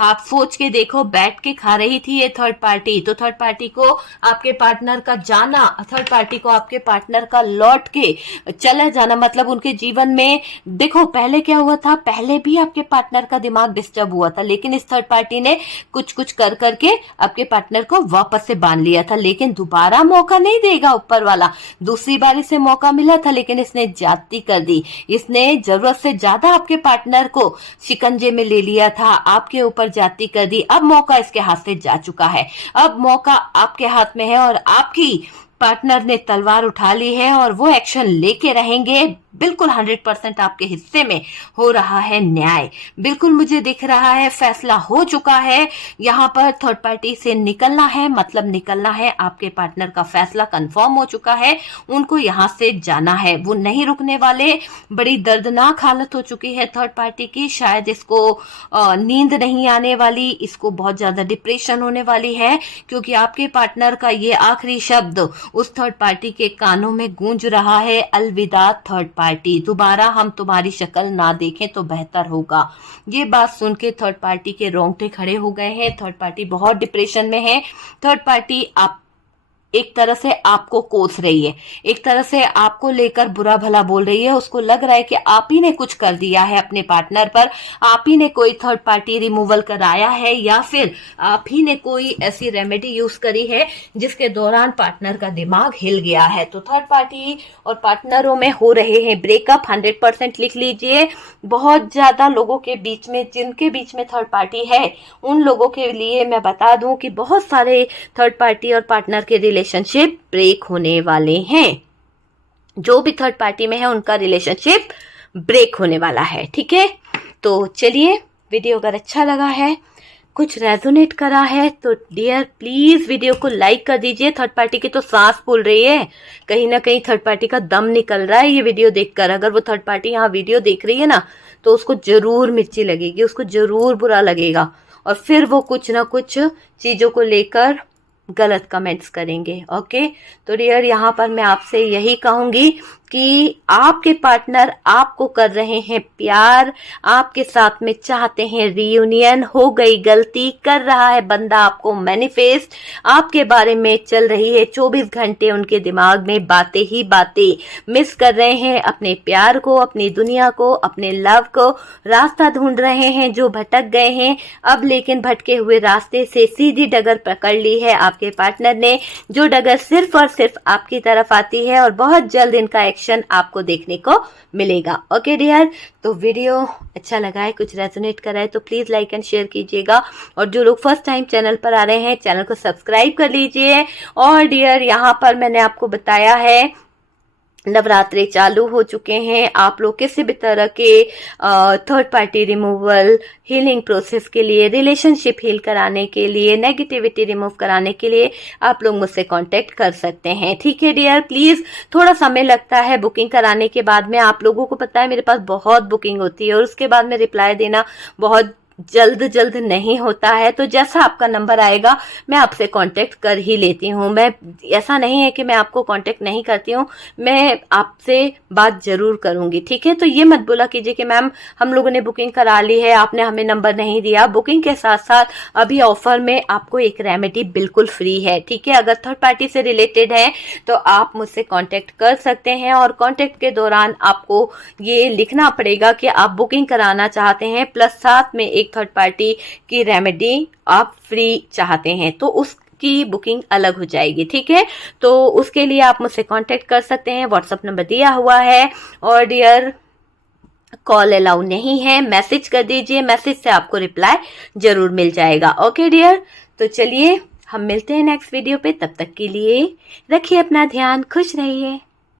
आप सोच के देखो, बैठ के खा रही थी ये थर्ड पार्टी। तो थर्ड पार्टी को आपके पार्टनर का जाना, थर्ड पार्टी को आपके पार्टनर का लौट के चला जाना, मतलब उनके जीवन में देखो पहले क्या हुआ था, पहले भी आपके पार्टनर का दिमाग डिस्टर्ब हुआ था, लेकिन इस थर्ड पार्टी ने कुछ कुछ कर करके आपके पार्टनर को वापस से बांध लिया था। लेकिन दोबारा मौका नहीं देगा ऊपर वाला। दूसरी बार इसे मौका मिला था, लेकिन इसने ज्यादती कर दी। इसने जरूरत से ज्यादा आपके पार्टनर को शिकंजे में ले लिया था, आपके ऊपर ज्यादती कर दी। अब मौका इसके हाथ से जा चुका है, अब मौका आपके हाथ में है, और आपकी पार्टनर ने तलवार उठा ली है, और वो एक्शन लेके रहेंगे बिल्कुल 100% आपके हिस्से में हो रहा है न्याय। बिल्कुल मुझे दिख रहा है फैसला हो चुका है, यहाँ पर थर्ड पार्टी से निकलना है, मतलब निकलना है। आपके पार्टनर का फैसला कंफर्म हो चुका है, उनको यहाँ से जाना है, वो नहीं रुकने वाले। बड़ी दर्दनाक हालत हो चुकी है थर्ड पार्टी की, शायद इसको नींद नहीं आने वाली, इसको बहुत ज्यादा डिप्रेशन होने वाली है, क्योंकि आपके पार्टनर का ये आखिरी शब्द उस थर्ड पार्टी के कानों में गूंज रहा है, अलविदा थर्ड पार्टी, दोबारा हम तुम्हारी शक्ल ना देखें तो बेहतर होगा। ये बात सुन के थर्ड पार्टी के रोंगटे खड़े हो गए हैं। थर्ड पार्टी बहुत डिप्रेशन में है। थर्ड पार्टी आप एक तरह से आपको कोस रही है, एक तरह से आपको लेकर बुरा भला बोल रही है। उसको लग रहा है कि आप ही ने कुछ कर दिया है अपने पार्टनर पर, आप ही ने कोई थर्ड पार्टी रिमूवल कराया है, या फिर आप ही ने कोई ऐसी रेमेडी यूज करी है जिसके दौरान पार्टनर का दिमाग हिल गया है। तो थर्ड पार्टी और पार्टनरों में हो रहे हैं ब्रेकअप। 100% लिख लीजिए। बहुत ज्यादा लोगों के बीच में, जिनके बीच में थर्ड पार्टी है, उन लोगों के लिए मैं बता दूं कि बहुत सारे थर्ड पार्टी और पार्टनर के रिलेशनशिप ब्रेक होने वाले हैं। जो भी थर्ड पार्टी में है उनका रिलेशनशिप ब्रेक होने वाला है। ठीक है, तो चलिए, वीडियो अगर अच्छा लगा है, कुछ रेजोनेट करा है तो डियर प्लीज वीडियो को लाइक कर दीजिए। थर्ड पार्टी की तो सांस फूल रही है, कहीं ना कहीं थर्ड पार्टी का दम निकल रहा है ये वीडियो देखकर। अगर वो थर्ड पार्टी यहाँ वीडियो देख रही है ना, तो उसको जरूर मिर्ची लगेगी, उसको जरूर बुरा लगेगा, और फिर वो कुछ ना कुछ चीजों को लेकर गलत कमेंट्स करेंगे। ओके, तो डियर यहाँ पर मैं आपसे यही कहूंगी कि आपके पार्टनर आपको कर रहे हैं प्यार, आपके साथ में चाहते हैं रियूनियन, हो गई गलती, कर रहा है बंदा आपको मैनिफेस्ट, आपके बारे में चल रही है 24 घंटे उनके दिमाग में बातें ही बातें, मिस कर रहे हैं अपने प्यार को, अपनी दुनिया को, अपने लव को, रास्ता ढूंढ रहे हैं जो भटक गए हैं अब, लेकिन भटके हुए रास्ते से सीधी डगर पकड़ ली है आपके पार्टनर ने, जो डगर सिर्फ और सिर्फ आपकी तरफ आती है, और बहुत जल्द इनका एक्शन आपको देखने को मिलेगा। ओके डियर, तो वीडियो अच्छा लगा है, कुछ रेजोनेट करा है तो प्लीज लाइक एंड शेयर कीजिएगा, और जो लोग फर्स्ट टाइम चैनल पर आ रहे हैं चैनल को सब्सक्राइब कर लीजिए। और डियर यहाँ पर मैंने आपको बताया है नवरात्रे चालू हो चुके हैं, आप लोग किसी भी तरह के third party removal, healing process के लिए, रिलेशनशिप हील कराने के लिए, नेगेटिविटी रिमूव कराने के लिए आप लोग मुझसे कांटेक्ट कर सकते हैं। ठीक है डियर, प्लीज थोड़ा समय लगता है बुकिंग कराने के बाद में, आप लोगों को पता है मेरे पास बहुत बुकिंग होती है और उसके बाद में रिप्लाई देना बहुत जल्द नहीं होता है, तो जैसा आपका नंबर आएगा मैं आपसे कांटेक्ट कर ही लेती हूँ। मैं ऐसा नहीं है कि मैं आपको कांटेक्ट नहीं करती हूँ, मैं आपसे बात जरूर करूंगी। ठीक है, तो ये मत बोला कीजिए कि मैम हम लोगों ने बुकिंग करा ली है, आपने हमें नंबर नहीं दिया। बुकिंग के साथ साथ अभी ऑफर में आपको एक रेमेडी बिल्कुल फ्री है। ठीक है, अगर थर्ड पार्टी से रिलेटेड है तो आप मुझसे कॉन्टेक्ट कर सकते हैं, और कॉन्टेक्ट के दौरान आपको ये लिखना पड़ेगा कि आप बुकिंग कराना चाहते हैं, प्लस साथ में एक थर्ड पार्टी की रेमेडी आप फ्री चाहते हैं, तो उसकी बुकिंग अलग हो जाएगी। ठीक है, तो उसके लिए आप मुझसे कांटेक्ट कर सकते हैं, व्हाट्सएप नंबर दिया हुआ है। और डियर कॉल अलाउ नहीं है, मैसेज कर दीजिए, मैसेज से आपको रिप्लाई जरूर मिल जाएगा। ओके डियर, तो चलिए हम मिलते हैं नेक्स्ट वीडियो पे, तब तक के लिए रखिए अपना ध्यान, खुश रहिए।